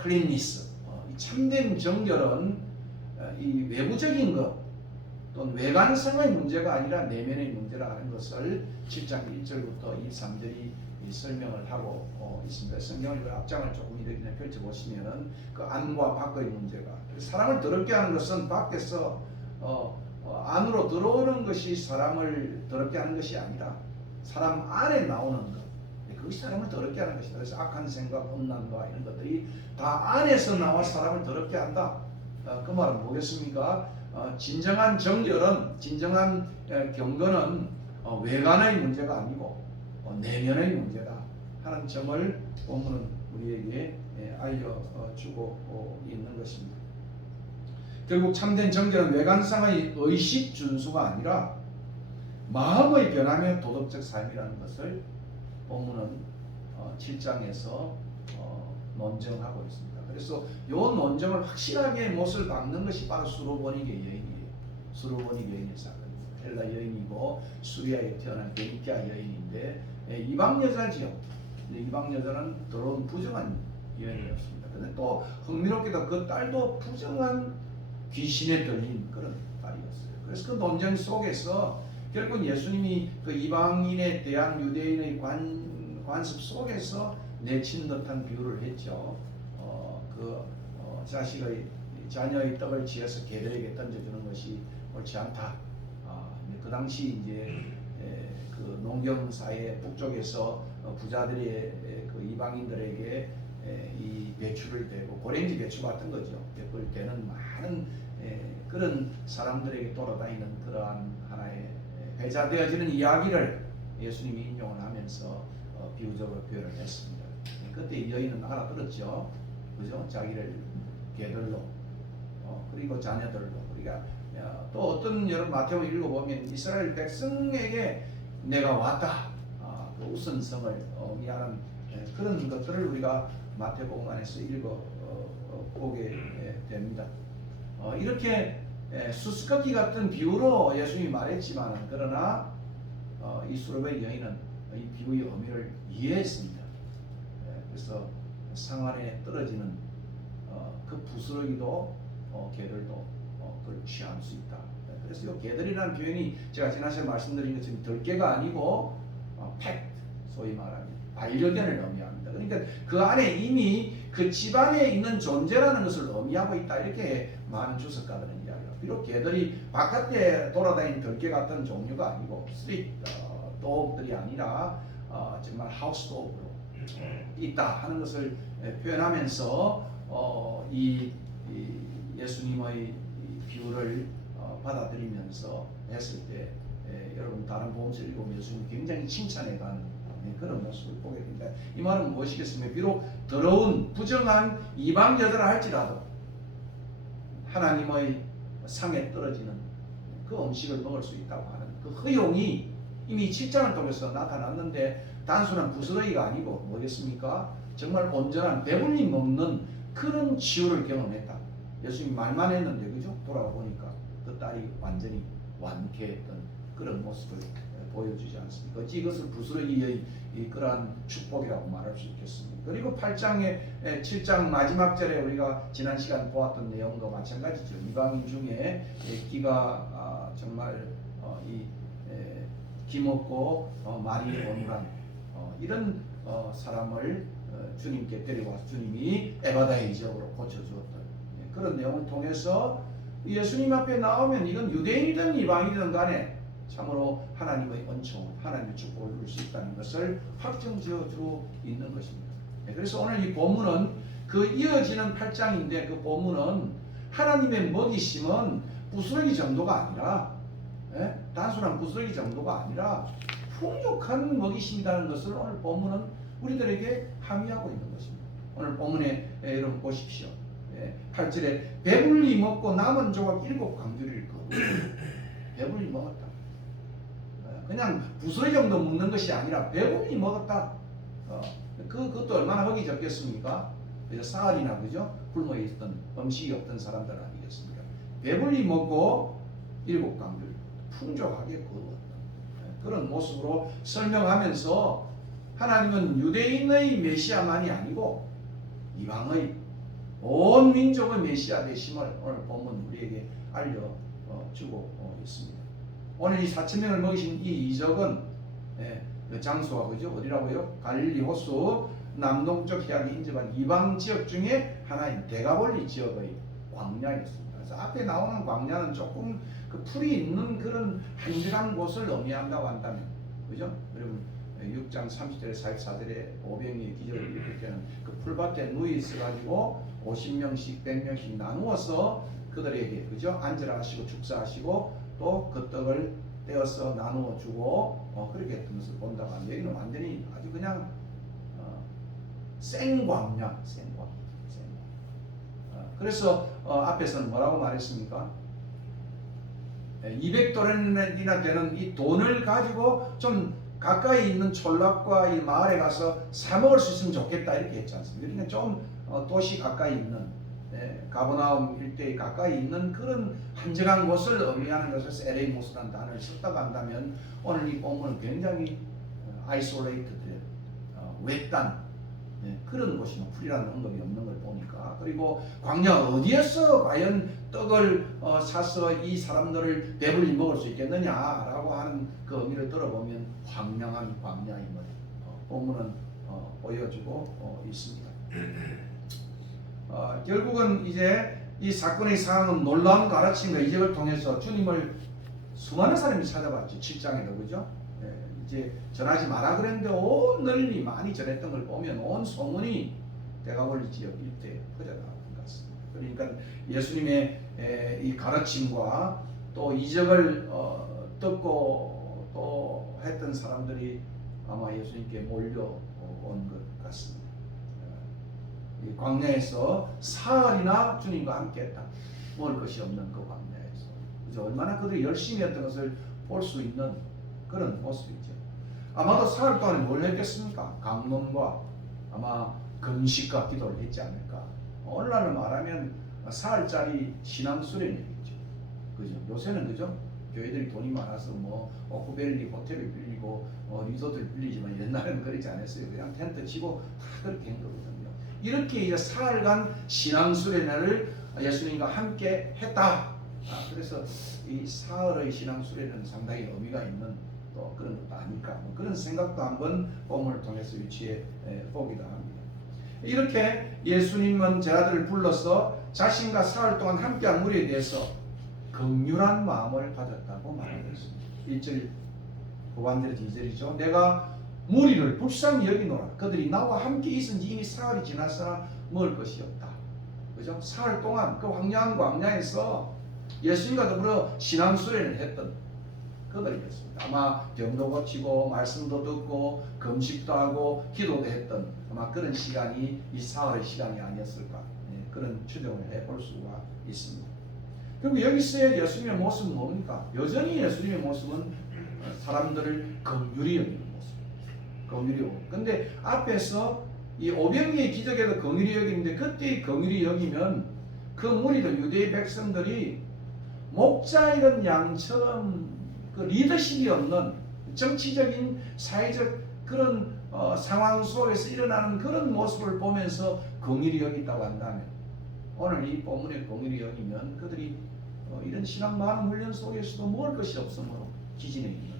cleanness, 이 참된 정결은 이 외부적인 것 또는 외관성의 문제가 아니라 내면의 문제라 하는 것을 7장 1절부터 23절이 설명을 하고 있습니다. 성경을 앞장을 조금 이렇게 펼쳐보시면은 그 안과 밖의 문제가, 사람을 더럽게 하는 것은 밖에서 안으로 들어오는 것이 사람을 더럽게 하는 것이 아니라 사람 안에 나오는 것, 그것이 사람을 더럽게 하는 것이다. 그래서 악한 생각, 음란과 이런 것들이 다 안에서 나와 사람을 더럽게 한다. 그 말은 뭐겠습니까? 진정한 정결은, 진정한 경건은 외관의 문제가 아니고 내면의 문제다 하는 점을 본문은 우리에게 알려주고 있는 것입니다. 결국 참된 정결은 외관상의 의식 준수가 아니라 마음의 변화며 도덕적 삶이라는 것을 본문은 7장에서 논증하고 있습니다. 그래서 이 논증을 확실하게 못을 박는 것이 바로 수로보니게 여인이에요. 수로보니게 여인의 사건입니다. 헬라 여인이고 수리아에 태어난 베니키아 여인인데 이방 여자지요. 이방 여자는 더러운 부정한 여인이었습니다. 그런데 또 흥미롭게도 그 딸도 부정한 귀신에 들린 그런 딸이었어요. 그래서 그 논쟁 속에서 결국 예수님이 그 이방인에 대한 유대인의 관습 속에서 내친 듯한 비유를 했죠. 자녀의 떡을 지어서 개들에게 던져주는 것이 옳지 않다. 그 당시 이제 그 농경사회 북쪽에서 부자들의 그 이방인들에게 이 배출을 되고 고랭지 배추 같은 거죠. 그걸 되는 많은 그런 사람들에게 돌아다니는 그러한 하나의 회자되어지는 이야기를 예수님이 인용을 하면서 비유적으로 표현을 했습니다. 그때 이 여인은 알아들었죠. 그죠? 자기를 개들로 그리고 자녀들로 우리가 또 어떤 여러분 마태복음 읽어보면 이스라엘 백성에게 내가 왔다 그 우선성을 의미하는 그런 것들을 우리가 마태복음 안에서 읽어보게 됩니다. 이렇게 수수께끼 같은 비유로 예수님이 말했지만 그러나 이 수르베 여인은 이 비유의 의미를 이해했습니다. 그래서 상안에 떨어지는 그 부스러기도 개들도 그걸 취할 수 있다. 그래서 이 개들이라는 표현이 제가 지난 시간에 말씀드린 것처럼 덜개가 아니고 팩트, 소위 말하는 반려견을 의미합니다. 그러니까 그 안에 이미 그 집안에 있는 존재라는 것을 의미하고 있다. 이렇게 많은 주석가들은 이야기합니다. 비록 개들이 바깥에 돌아다니는 덜개 같은 종류가 아니고 스트리트 도그들이 아니라 정말 하우스 도그로 있다 하는 것을 표현하면서 이 예수님의 비유를 받아들이면서 했을 때 여러분 다른 복음서를 읽으면 예수님이 굉장히 칭찬해가는 그런 모습을 보게 됩니다. 이 말은 무엇이겠습니까? 비록 더러운 부정한 이방 여자라 할지라도 하나님의 상에 떨어지는 그 음식을 먹을 수 있다고 하는 그 허용이 이미 7장을 통해서 나타났는데 단순한 부스러기가 아니고 뭐겠습니까? 정말 온전한 배불리 먹는 그런 치유를 경험했다. 예수님이 말만 했는데 그죠? 돌아가 보니까 그 딸이 완전히 완쾌했던 그런 모습을 보여주지 않습니까? 어찌 이것을 부스러기의 그러한 축복이라고 말할 수 있겠습니까? 그리고 8장의 7장 마지막 절에 우리가 지난 시간 보았던 내용과 마찬가지죠. 이방인 중에 기가 정말 기먹고 말이 어눌한 이런 사람을 주님께 데려와서 주님이 에바다의 지역으로 고쳐주었던 그런 내용을 통해서 예수님 앞에 나오면 이건 유대인이든 이방인이든 간에 참으로 하나님의 은총, 하나님의 축복을 누릴 수 있다는 것을 확정지어주고 있는 것입니다. 그래서 오늘 이 본문은 그 이어지는 8장인데 그 본문은 하나님의 먹이심은 부스러기 정도가 아니라 단순한 부스러기 정도가 아니라 풍족한 먹이심이라는 것을 오늘 본문은 우리들에게 함의하고 있는 것입니다. 오늘 본문에 여러분 보십시오. 8절에 배불리 먹고 남은 조각 7광주리를 거두고 배불리 먹었다. 그냥 부스러기 정도 먹는 것이 아니라 배불리 먹었다. 그것도 얼마나 허기 적겠습니까? 사흘이나 그죠? 굶어 있던 음식이 없던 사람들 아니겠습니까? 배불리 먹고 7광주리 풍족하게 거두었다. 그런 모습으로 설명하면서 하나님은 유대인의 메시아만이 아니고 이방의 온 민족의 메시아 되심을 오늘 본문 우리에게 알려주고 있습니다. 오늘 이 4,000명을 먹이신 이 이적은 그 장소가 그죠? 어디라고요? 갈릴리 호수 남동쪽 해안에 인접한 이방 지역 중에 하나인 데가볼리 지역의 광야였습니다. 그래서 앞에 나오는 광야는 조금 그 풀이 있는 그런 한적한 곳을 의미한다고 한다면, 그죠? 여러분 6장 30절에 44절에 오병이의 기적을 일으킬 때는 그 풀밭에 누워 있어가지고 50명씩 100명씩 나누어서 그들에게 그죠? 앉으라 하시고 축사하시고 또 그 떡을 떼어서 나누어 주고 그렇게 했던 것을 본다고 하면 여기는 완전히 아주 그냥 생광야, 생광. 그래서 앞에서는 뭐라고 말했습니까? 200도렌이나 되는 이 돈을 가지고 좀 가까이 있는 촌락과 이 마을에 가서 사 먹을 수 있으면 좋겠다 이렇게 했지 않습니까? 그러니까 좀 도시 가까이 있는 가버나움 일대에 가까이 있는 그런 한적한 곳을 의미하는 것을 에레이모스라는 단어를 썼다고 한다면 오늘 이 본문은 굉장히 아이솔레이트드, 외딴 그런 곳이 풀이라는 언급이 없는 걸 보니까 그리고 광야 어디에서 과연 떡을 사서 이 사람들을 배불리 먹을 수 있겠느냐라고 하는 그 의미를 들어보면 황량한 광야임을 본문은 보여주고 있습니다. 결국은 이제 이 사건의 상황은 놀라운 가르침과 이적을 통해서 주님을 수많은 사람이 찾아봤죠. 7장에도 그죠? 이제 전하지 마라 그랬는데 온 널리 많이 전했던 걸 보면 온 소문이 대가원리 지역 일대에 퍼져나간 것 같습니다. 그러니까 예수님의 이 가르침과 또 이적을 듣고 또 했던 사람들이 아마 예수님께 몰려온 것 같습니다. 이 광야에서 사흘이나 주님과 함께했다. 먹을 것이 없는 그 광야에서 그죠? 얼마나 그들이 열심히 했던 것을 볼 수 있는 그런 모습이죠. 아마도 사흘 동안에 뭘 했겠습니까? 강론과 아마 금식과 기도를 했지 않을까. 오늘날로 말하면 사흘짜리 신앙수련이겠죠. 그죠? 요새는 그죠? 교회들이 돈이 많아서 뭐 오크밸리 호텔을 빌리고 리조트를 빌리지만 옛날에는 그렇지 않았어요. 그냥 텐트 치고 다 그렇게 한 거거든요. 이렇게 이제 사흘간 신앙수련을 예수님과 함께 했다. 그래서 이 사흘의 신앙수련은 상당히 의미가 있는 또 그런 것도 아닐까. 뭐 그런 생각도 한번 본문을 통해서 유치해 보기도 합니다. 이렇게 예수님은 제자들을 불러서 자신과 사흘 동안 함께한 무리에 대해서 긍휼한 마음을 가졌다고 말하고 있습니다. 1절 후반대로 2절이죠. 내가 무리를 불쌍히 여기노라. 그들이 나와 함께 있은 지 이미 사흘이 지났으나 먹을 것이 없다. 그죠? 사흘 동안 그 황량한 광야에서 예수님과 더불어 신앙수련을 했던 그들이었습니다. 아마 병도 고치고 말씀도 듣고 금식도 하고 기도도 했던 아마 그런 시간이 이 사흘의 시간이 아니었을까. 그런 추정을 해볼 수가 있습니다. 그리고 여기서의 예수님의 모습은 뭡니까? 여전히 예수님의 모습은 사람들을 긍휼히 여기는 모습입니다. 긍휼히 여기고. 근데 앞에서 이 오병이의 기적에도 긍휼히 여기는데 그때 긍휼히 여기면 그 무리들 유대의 백성들이 목자 이런 양처럼 그 리더십이 없는 정치적인 사회적 그런 상황 속에서 일어나는 그런 모습을 보면서 긍휼히 여긴다고 한다면 오늘 이 본문의 긍휼히 여기면 그들이 이런 신앙 많은 훈련 속에서도 먹을 것이 없으므로 기진해 있는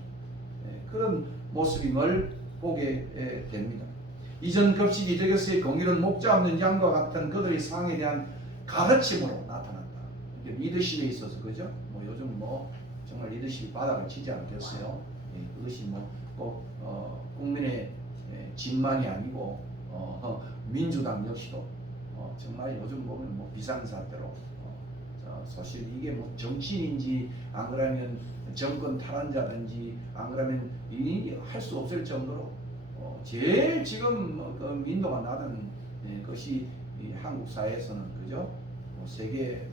그런 모습임을 보게 됩니다. 이전 급식 이적에서의 긍휼은 목자 없는 양과 같은 그들의 상황에 대한 가르침으로 나타났다. 리더십에 있어서 그죠? 뭐 요즘 뭐 정말 리더십이 바닥을 치지 않겠어요? 그것이 뭐 꼭 국민의 진만이 아니고 민주당 역시도 정말 요즘 보면 뭐 비상사태로 사실 이게 뭐 정치인인지 안 그러면 정권 탈환자든지 안 그러면 할 수 없을 정도로 제일 지금 그 민도가 나는 것이 이 한국 사회에서는 그죠? 세계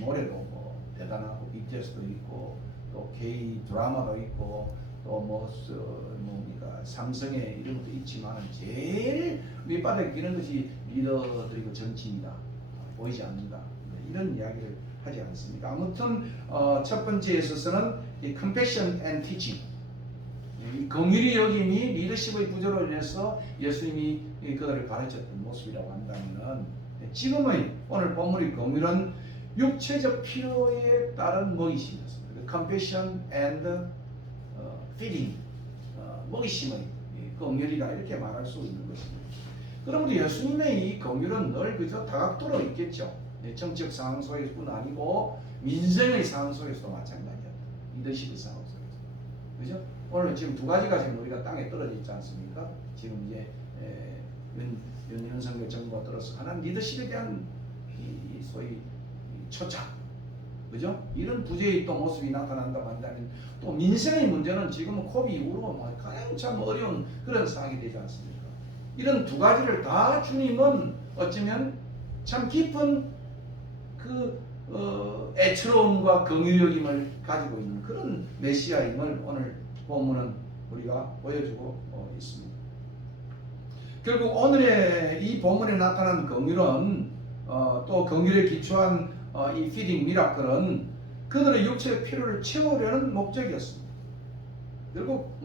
노래도 뭐 대단하고 BTS도 있고 또 K 드라마도 있고 또 뭡니까 삼성의 이런 것도 있지만 제일 밑바닥에 끼는 것이 리더들이고 정치인이다. 보이지 않는다. 이런 이야기를 하지 않습니까? 아무튼 첫 번째에 있어서는 이 compassion and teaching, 이 긍휼히 여김이 리더십의 부조로 인해서 예수님이 그들을 가르쳤던 모습이라고 한다면 지금의 오늘 본문의 긍휼은 육체적 필요에 따른 먹이심이었습니다. compassion and feeding, 먹이심의 긍휼이다 이렇게 말할 수 있는 것입니다. 그러므로 예수님의 이 긍휼은 늘 그저 다각도로 있겠죠. 정치적 상황 속에서뿐 아니고 민생의 상황 속에서도 마찬가지였다. 리더십의 상황 속에서. 그죠? 오늘 지금 두 가지가 지금 우리가 땅에 떨어져 있지 않습니까? 지금 이제 윤석열 정부가 들어서 하나는 리더십에 대한 이 소위 초착, 그죠? 이런 부재의 또 모습이 나타난다고 한다면 또 민생의 문제는 지금 코비 이후로 가장 참 어려운 그런 상황이 되지 않습니까? 이런 두 가지를 다 주님은 어쩌면 참 깊은 그 애처로움과 긍휼여김을 가지고 있는 그런 메시아임을 오늘 본문은 우리가 보여주고 있습니다. 결국 오늘의 이 본문에 나타난 긍휼은 또 긍휼에 기초한 이 피딩 미라클은 그들의 육체의 필요를 채우려는 목적이었습니다. 결국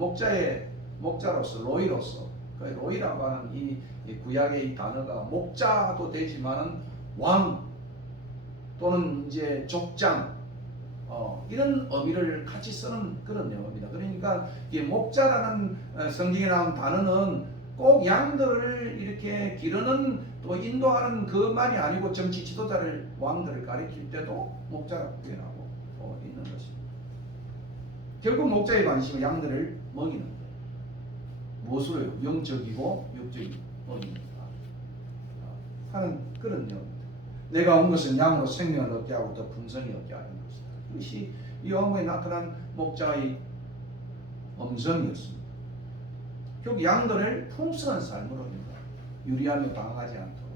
목자로서 로이로서 로이라고 하는 이 구약의 이 단어가 목자도 되지만은 왕 또는 이제 족장 이런 의미를 같이 쓰는 그런 영어입니다. 그러니까 이 목자라는 성경에 나온 단어는 꼭 양들을 이렇게 기르는 또 인도하는 그만이 아니고 정치 지도자를 왕들을 가리킬 때도 목자라고 표현하고 있는 것입니다. 결국 목자의 관심은 양들을 먹이는 것. 무엇으로요? 영적이고 육적인 먹입니다. 하는 그런 내용입니다. 내가 온 것은 양으로 생명을 얻게 하고 더 풍성히 얻게 하는 것이다. 이것이 요한복음에 나타난 목자의 음성이었습니다. 결국 양들을 풍성한 삶으로 유리하며 당하지 않도록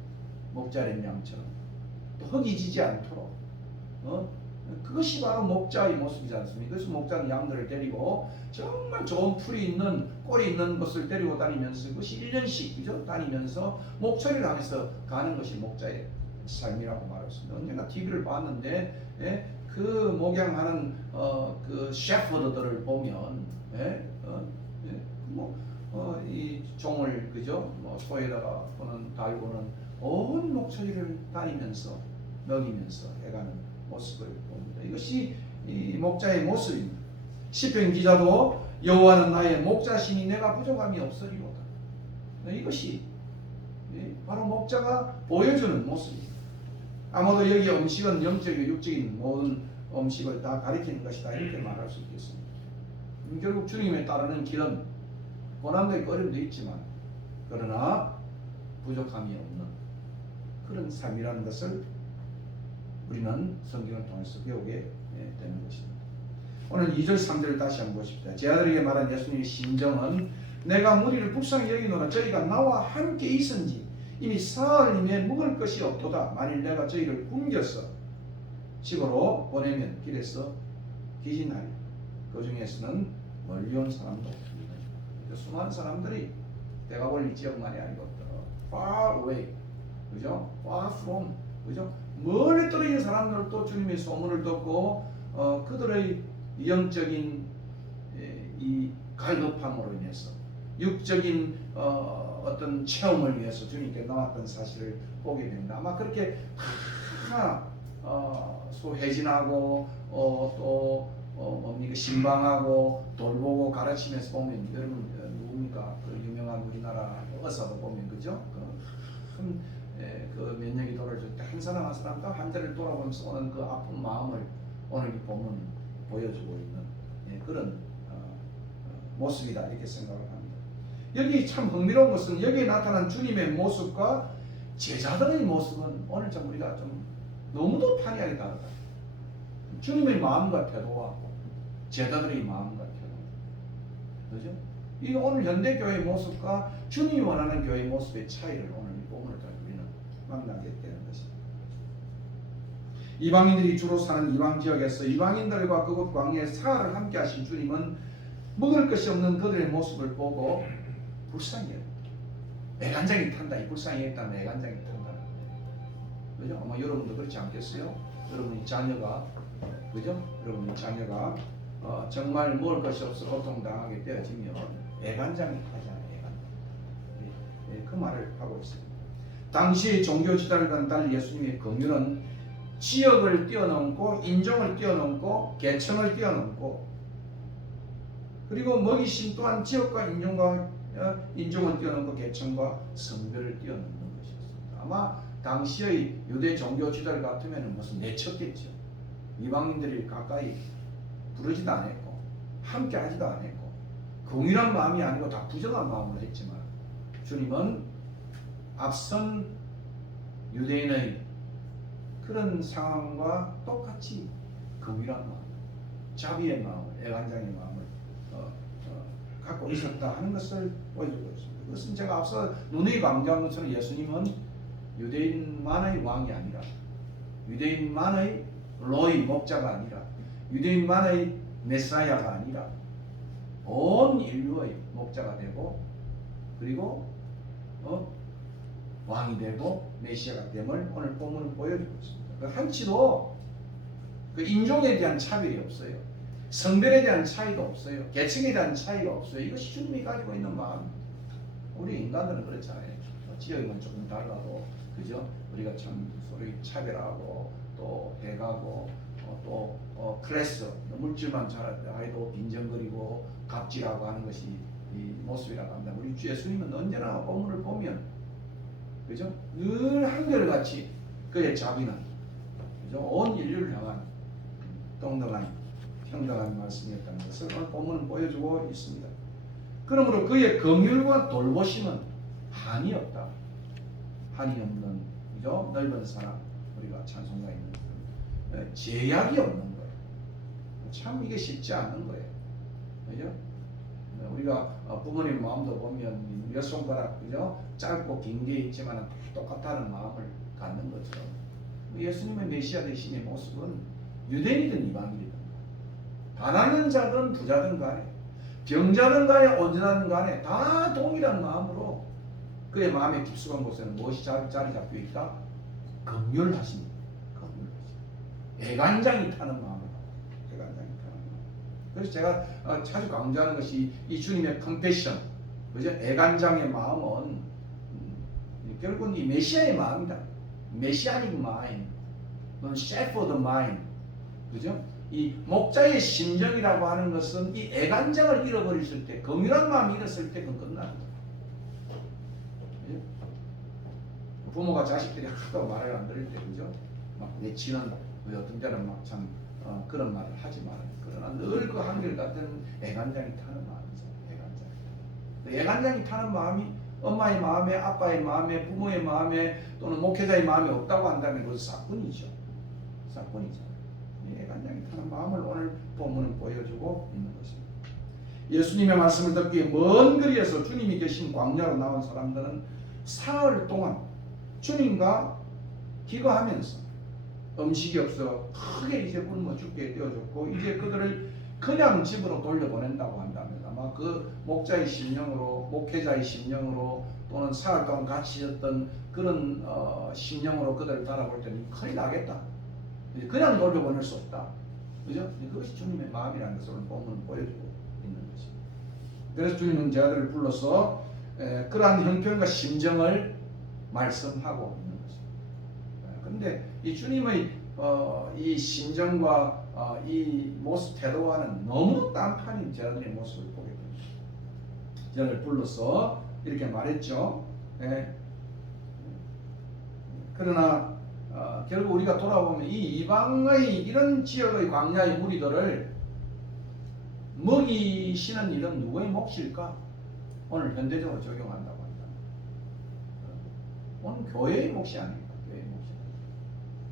목자린 양처럼 또 허기지지 않도록 그것이 바로 목자의 모습이지 않습니까? 그래서 목자는 양들을 데리고 정말 좋은 풀이 있는 꼴이 있는 것을 데리고 다니면서 그것이 1년씩 그죠? 다니면서 목처리를 하면서 가는 것이 목자의 삶이라고 말했습니다. 언젠가 TV를 봤는데 그 목양하는 그 셰퍼들을 보면 이 종을 그죠? 소에다가 달고는 온 목처리를 다니면서 먹이면서 해가는 모습을 봅니다. 이것이 이 목자의 모습입니다. 시편 기자도 여호와는 나의 목자시니 내가 부족함이 없으리로다. 이것이 바로 목자가 보여주는 모습입니다. 아마도 여기 음식은 영적이고 육적인 모든 음식을 다 가리키는 것이다 이렇게 말할 수 있겠습니다. 결국 주님에 따르는 길은 고난도 있고 어려움도 있지만 그러나 부족함이 없는 그런 삶이라는 것을 우리는 성경을 통해서 배우게 되는 것입니다. 오늘 2절 3절을 다시 한번 보십시오. 제자들에게 말한 예수님의 심정은 내가 무리를 불쌍히 여기노라 저희가 나와 함께 있은지 이미 사흘이면 먹을 것이 없도다. 만일 내가 저희를 굶겨서 집으로 보내면 길에서 기진하리. 그 중에서는 멀리 온 사람도 없습니다. 수많은 사람들이 내가 볼 지역만이 아니고 far away, 그죠? far from, 그죠? 멀리 떨어진 사람들도 주님의 소문을 듣고 그들의 영적인 이 갈급함으로 인해서 육적인 어떤 체험을 위해서 주님께 나왔던 사실을 보게 됩니다. 아마 그렇게 다 소회진하고 또 뭡니까 신방하고 돌보고 가르치면서 보면 여러분 누굽니까 그 유명한 우리나라 의사도 보면 그죠? 그 면역이 돌아줄 때 한 사람 한 사람 딱 한 대를 돌아보면서 오는 그 아픈 마음을 오늘 이 본문 보여주고 있는 그런 모습이다 이렇게 생각을 합니다. 여기 참 흥미로운 것은 여기에 나타난 주님의 모습과 제자들의 모습은 오늘 좀 우리가 좀 너무도 판이하게 다르다. 주님의 마음과 태도와 제자들의 마음과 태도, 그죠? 이 오늘 현대 교회의 모습과 주님이 원하는 교회의 모습의 차이를 오늘 이 본문을 통해 우리는 만나게 되는 것입니다. 이방인들이 주로 사는 이방 지역에서 이방인들과 그곳 광야에 사흘을 함께 하신 주님은 먹을 것이 없는 그들의 모습을 보고 불쌍해요. 애간장이 탄다. 이 불쌍히 했다면 애간장이 탄다. 그죠? 아마 여러분도 그렇지 않겠어요? 여러분이 자녀가 그죠? 여러분의 자녀가 정말 먹을 것이 없어 고통당하게 되어지면 애간장이 타잖아요. 애간장. 그 말을 하고 있습니다. 당시 종교 지도자들과는 달리 예수님의 긍휼은 지역을 뛰어넘고 인종을 뛰어넘고 계층을 뛰어넘고 그리고 먹이심 또한 지역과 인종을 뛰어넘고 계층과 성별을 뛰어넘는 것이었습니다. 아마 당시의 유대 종교 지도자 같으면 무슨 내쳤겠죠. 이방인들이 가까이 부르지도 않았고 함께 하지도 않았고 긍휼한 마음이 아니고 다 부정한 마음으로 했지만 주님은 앞선 유대인의 그런 상황과 똑같이 긍휼한 마음, 자비의 마음을, 애간장의 마음을 갖고 있었다 하는 것을 보여주고 있습니다. 그것은 제가 앞서 눈에 강조한 것처럼 예수님은 유대인만의 왕이 아니라 유대인만의 로이 목자가 아니라 유대인만의 메사야가 아니라 온 인류의 목자가 되고 그리고 왕이 되고 메시아가 됨을 오늘 본문은 보여주고 있습니다. 그 한치도 그 인종에 대한 차별이 없어요. 성별에 대한 차이도 없어요. 계층에 대한 차이가 없어요. 이것이 주님이 가지고 있는 마음. 우리 인간들은 그렇잖아요. 지역은 조금 달라도 그죠? 우리가 참 서로 차별하고 또 해가고 또 클래스 물질만 잘할 아이도 빈정거리고 갑질하고 하는 것이 이 모습이라고 합니다. 우리 주 예수님은 언제나 본문을 보면 그죠? 늘 한결같이 그의 자비는 그죠? 온 인류를 향한 동등한 평등한 말씀이었다는 것을 오늘 본문은 보여주고 있습니다. 그러므로 그의 긍휼과 돌보심은 한이 없다. 한이 없는 그죠? 넓은 사랑, 우리가 찬송가 있는 제약이 없는 거예요. 참 이게 쉽지 않은 거예요. 그죠? 우리가 부모님 마음도 보면 몇 손가락, 그죠? 짧고 긴 게 있지만 똑같다는 마음을 갖는 것처럼 예수님의 메시아 되심의 모습은 유대인이든 이방인이든 가난한 자든 부자든 간에 병자든 간에 온전하든 간에 다 동일한 마음으로 그의 마음의 깊숙한 곳에는 무엇이 자리 잡혀 있다? 긍휼하심. 애간장이 타는 마음이다. 애간장이 타는 마음. 그래서 제가 자주 강조하는 것이 이 주님의 컴패션, 그죠? 애간장의 마음은 결국은 이 메시아의 마음이다. 메시아닉 마인, 셰퍼드 마인, 그죠? 이 목자의 심정이라고 하는 것은 이 애간장을 잃어버렸을 때, 긍휼한 마음이 잃었을 때 그건 끝나는 거예요. 그죠? 부모가 자식들이 하도 말을 안 들을 때, 그죠? 막 내치는 어떤 때는 막 참 그런 말을 하지 말아요. 그러나 늘 그 한결같은 애간장이 타는 마음이죠. 애간장이 타는 마음이 엄마의 마음에, 아빠의 마음에, 부모의 마음에 또는 목회자의 마음에 없다고 한다면 그것은 사건이죠. 사건이잖아요. 애간장이 타는 마음을 오늘 본문은 보여주고 있는 것입니다. 예수님의 말씀을 듣기에 먼 거리에서 주님이 계신 광야로 나온 사람들은 사흘 동안 주님과 기거하면서 음식이 없어 크게 이제 굶어 죽게 되어졌고 이제 그들을 그냥 집으로 돌려보낸다고 한다면 아마 그 목자의 심령으로, 목회자의 심령으로 또는 사흘 동안 같이 있었던 그런 심령으로 그들을 바라볼 때는 큰일 나겠다. 그냥 돌려보낼 수 없다. 그죠? 그것이 주님의 마음이라는 것을 본문은 보여주고 있는 것입니다. 그래서 주님은 제자들을 불러서 그러한 형편과 심정을 말씀하고 있는 것입니다. 그런데 이 주님의 이 심정과 이 모습 태도와는 너무 딴판인 제자들의 모습을 보게 됩니다. 제자들을 불러서 이렇게 말했죠. 그러나 결국 우리가 돌아보면 이 이방의 이런 지역의 광야의 무리들을 먹이시는 일은 누구의 몫일까? 오늘 현대적으로 적용한다고 한다. 오늘 교회의 몫이 아닙니까? 교회의 몫이.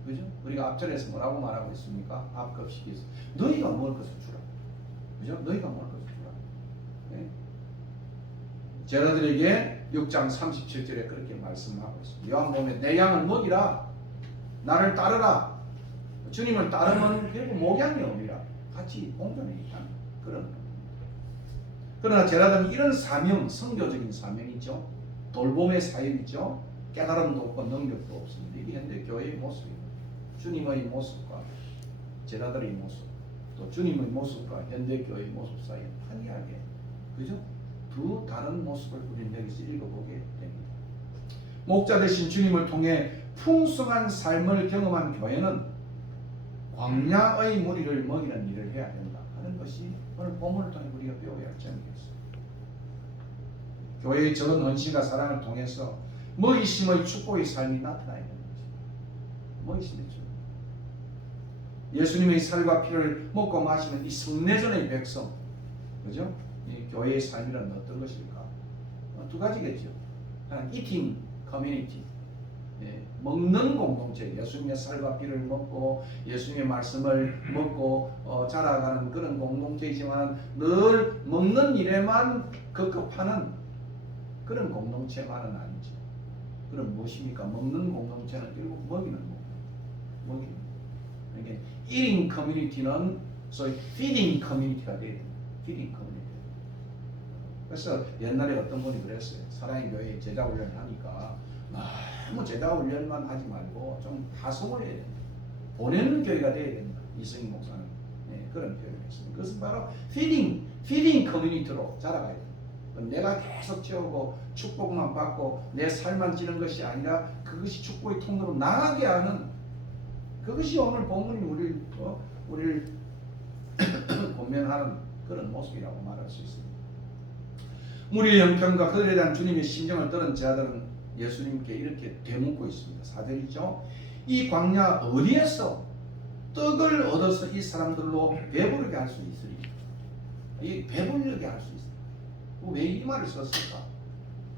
그죠? 우리가 앞절에서 뭐라고 말하고 있습니까? 앞급식에서 너희가 먹을 것을 주라. 그죠? 너희가 먹을 것을 주라. 네? 제자들에게 6장 37절에 그렇게 말씀하고 있습니다. 요한복음에 내 양을 먹이라. 나를 따르라. 주님을 따르면 결국 목양이 오리라. 같이 공존해 있다는 그런. 그러나 제자들은 이런 사명, 선교적인 사명이죠. 돌봄의 사역이죠. 깨달음도 없고 능력도 없습니다. 이게 현대 교회의 모습입니다. 주님의 모습과 제자들의 모습, 또 주님의 모습과 현대 교회의 모습 사이에 판이하게, 그죠? 두 다른 모습을 우리는 여기서 읽어보게 됩니다. 목자 되신 주님을 통해 풍성한 삶을 경험한 교회는 광야의 무리를 먹이는 일을 해야 된다 하는 것이 오늘 본문을 통해 우리가 배워야 할 점이겠습니다. 교회의 적은 헌신과 사랑을 통해서 먹이심의 축복의 삶이 나타나야 되는 것입니다. 먹이심의 축복. 예수님의 살과 피를 먹고 마시는 이 성내전의 백성, 그죠? 이 교회의 삶이란 어떤 것일까? 두 가지겠죠. 하나는 eating community, 먹는 공동체, 예수님의 살과 피를 먹고 예수님의 말씀을 먹고 자라가는 그런 공동체이지만 늘 먹는 일에만 급급하는 그런 공동체만은 아니죠. 그럼 무엇입니까? 먹는 공동체는 결국 먹이는 먹이는. 그러니까 eating community는 소위 feeding community가 돼야 됩니다. feeding community. 그래서 옛날에 어떤 분이 그랬어요. 사랑의 교회에 제자 훈련을 하니까 너무 제자 훈련만 하지 말고 좀 파송을 해야 된다. 보내는 교회가 돼야 된다. 이승희 목사는 그런 표현을 했습니다. 그것은 바로 feeding community로 자라가야 된다. 내가 계속 채우고 축복만 받고 내 살만 찌는 것이 아니라 그것이 축복의 통로로 나가게 하는, 그것이 오늘 본문이 우리를 권면하는 그런 모습이라고 말할 수 있습니다. 무리의 형편과 그들에 대한 주님의 심정을 들은 제자들은 예수님께 이렇게 되묻고 있습니다. 4절이죠. 이 광야 어디에서 떡을 얻어서 이 사람들로 배부르게 할 수 있으리? 이 배부르게 할 수 있으리? 왜 이 말을 썼을까?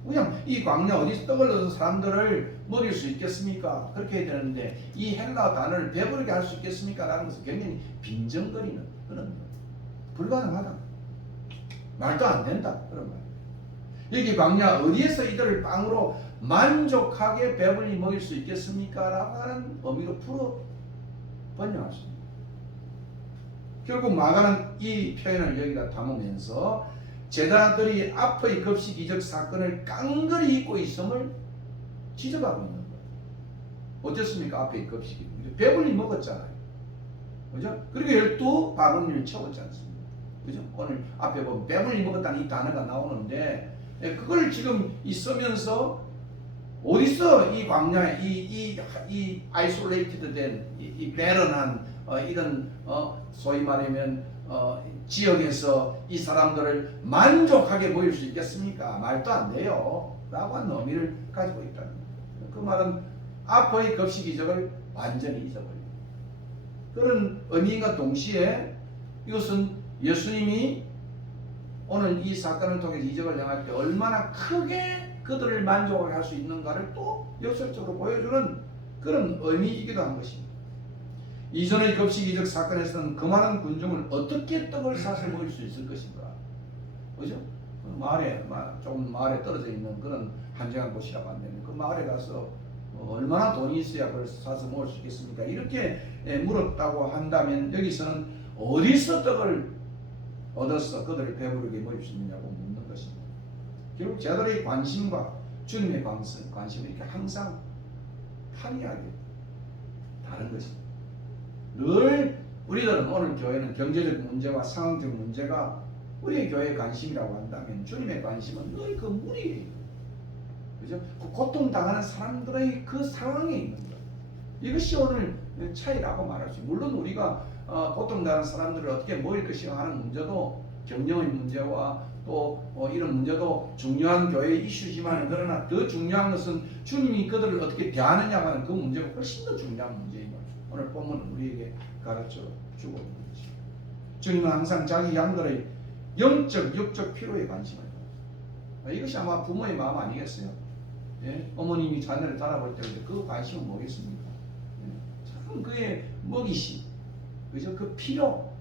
그냥 이 광야 어디서 떡을 얻어서 사람들을 먹일 수 있겠습니까? 그렇게 해야 되는데 이 헬라 단어를 배부르게 할 수 있겠습니까? 라는 것은 굉장히 빈정거리는 그런 거. 불가능하다. 말도 안 된다. 그런 말. 여기 광야 어디에서 이들을 빵으로 만족하게 배불리 먹일 수 있겠습니까? 라고 하는 의미로 풀어 번역할 수 있습니다. 결국 마가는 이 표현을 여기다 담으면서 제자들이 앞의 급식 이적 사건을 깡그리 잊고 있음을 지적하고 있는 거예요. 어땠습니까? 앞의 급식이. 배불리 먹었잖아요. 그죠? 그리고 12바구니를 채웠지 않습니까? 그죠? 오늘 앞에 보면 배불리 먹었다는 이 단어가 나오는데 그걸 지금 있으면서 어디서 이 광야에 이 아이솔레이티드 된 이 배런한 이런 소위 말하면 지역에서 이 사람들을 만족하게 보일 수 있겠습니까? 말도 안 돼요. 라고 하는 의미를 가지고 있다는 거예요. 그 말은 앞의 급식 이적을 완전히 잊어버립니다. 그런 의미인과 동시에 이것은 예수님이 오늘 이 사건을 통해서 이적을 행할 때 얼마나 크게 그들을 만족하게 할 수 있는가를 또 역설적으로 보여주는 그런 의미이기도 한 것입니다. 이전의 급식 이적 사건에서는 그 많은 군중을 어떻게 떡을 사서 먹일 수 있을 것인가? 그죠? 조금 마을에 떨어져 있는 그런 한적한 곳이라고 한다면 그 마을에 가서 얼마나 돈이 있어야 그걸 사서 먹을 수 있겠습니까? 이렇게 물었다고 한다면 여기서는 어디서 떡을 얻어서 그들을 배부르게 먹일 수 있느냐고 묻는 것입니다. 결국 제자들의 관심과 주님의 관심은 이렇게 항상 판이하게 다른 것입니다. 늘 우리들은 오늘 교회는 경제적 문제와 상황적 문제가 우리의 교회의 관심이라고 한다면 주님의 관심은 늘 그 무리예요. 그죠? 그 고통당하는 사람들의 그 상황에 있는 것. 이것이 오늘 차이라고 말할 수 있어요. 물론 우리가 고통당하는 사람들을 어떻게 모일 것인가 하는 문제도 경영의 문제와 또 이런 문제도 중요한 교회의 이슈지만 그러나 더 중요한 것은 주님이 그들을 어떻게 대하느냐 하는 그 문제가 훨씬 더 중요한 문제인 거죠. 오늘 본문은 우리에게 가르쳐 주고 있는 것입니다. 주님은 항상 자기 양들의 영적, 육적 필요에 관심을 가졌습니다. 이것이 아마 부모의 마음 아니겠어요? 예? 어머님이 자녀를 달아볼 때 그 관심은 뭐겠습니까? 예? 참 그의 먹이심, 그죠? 그 필요,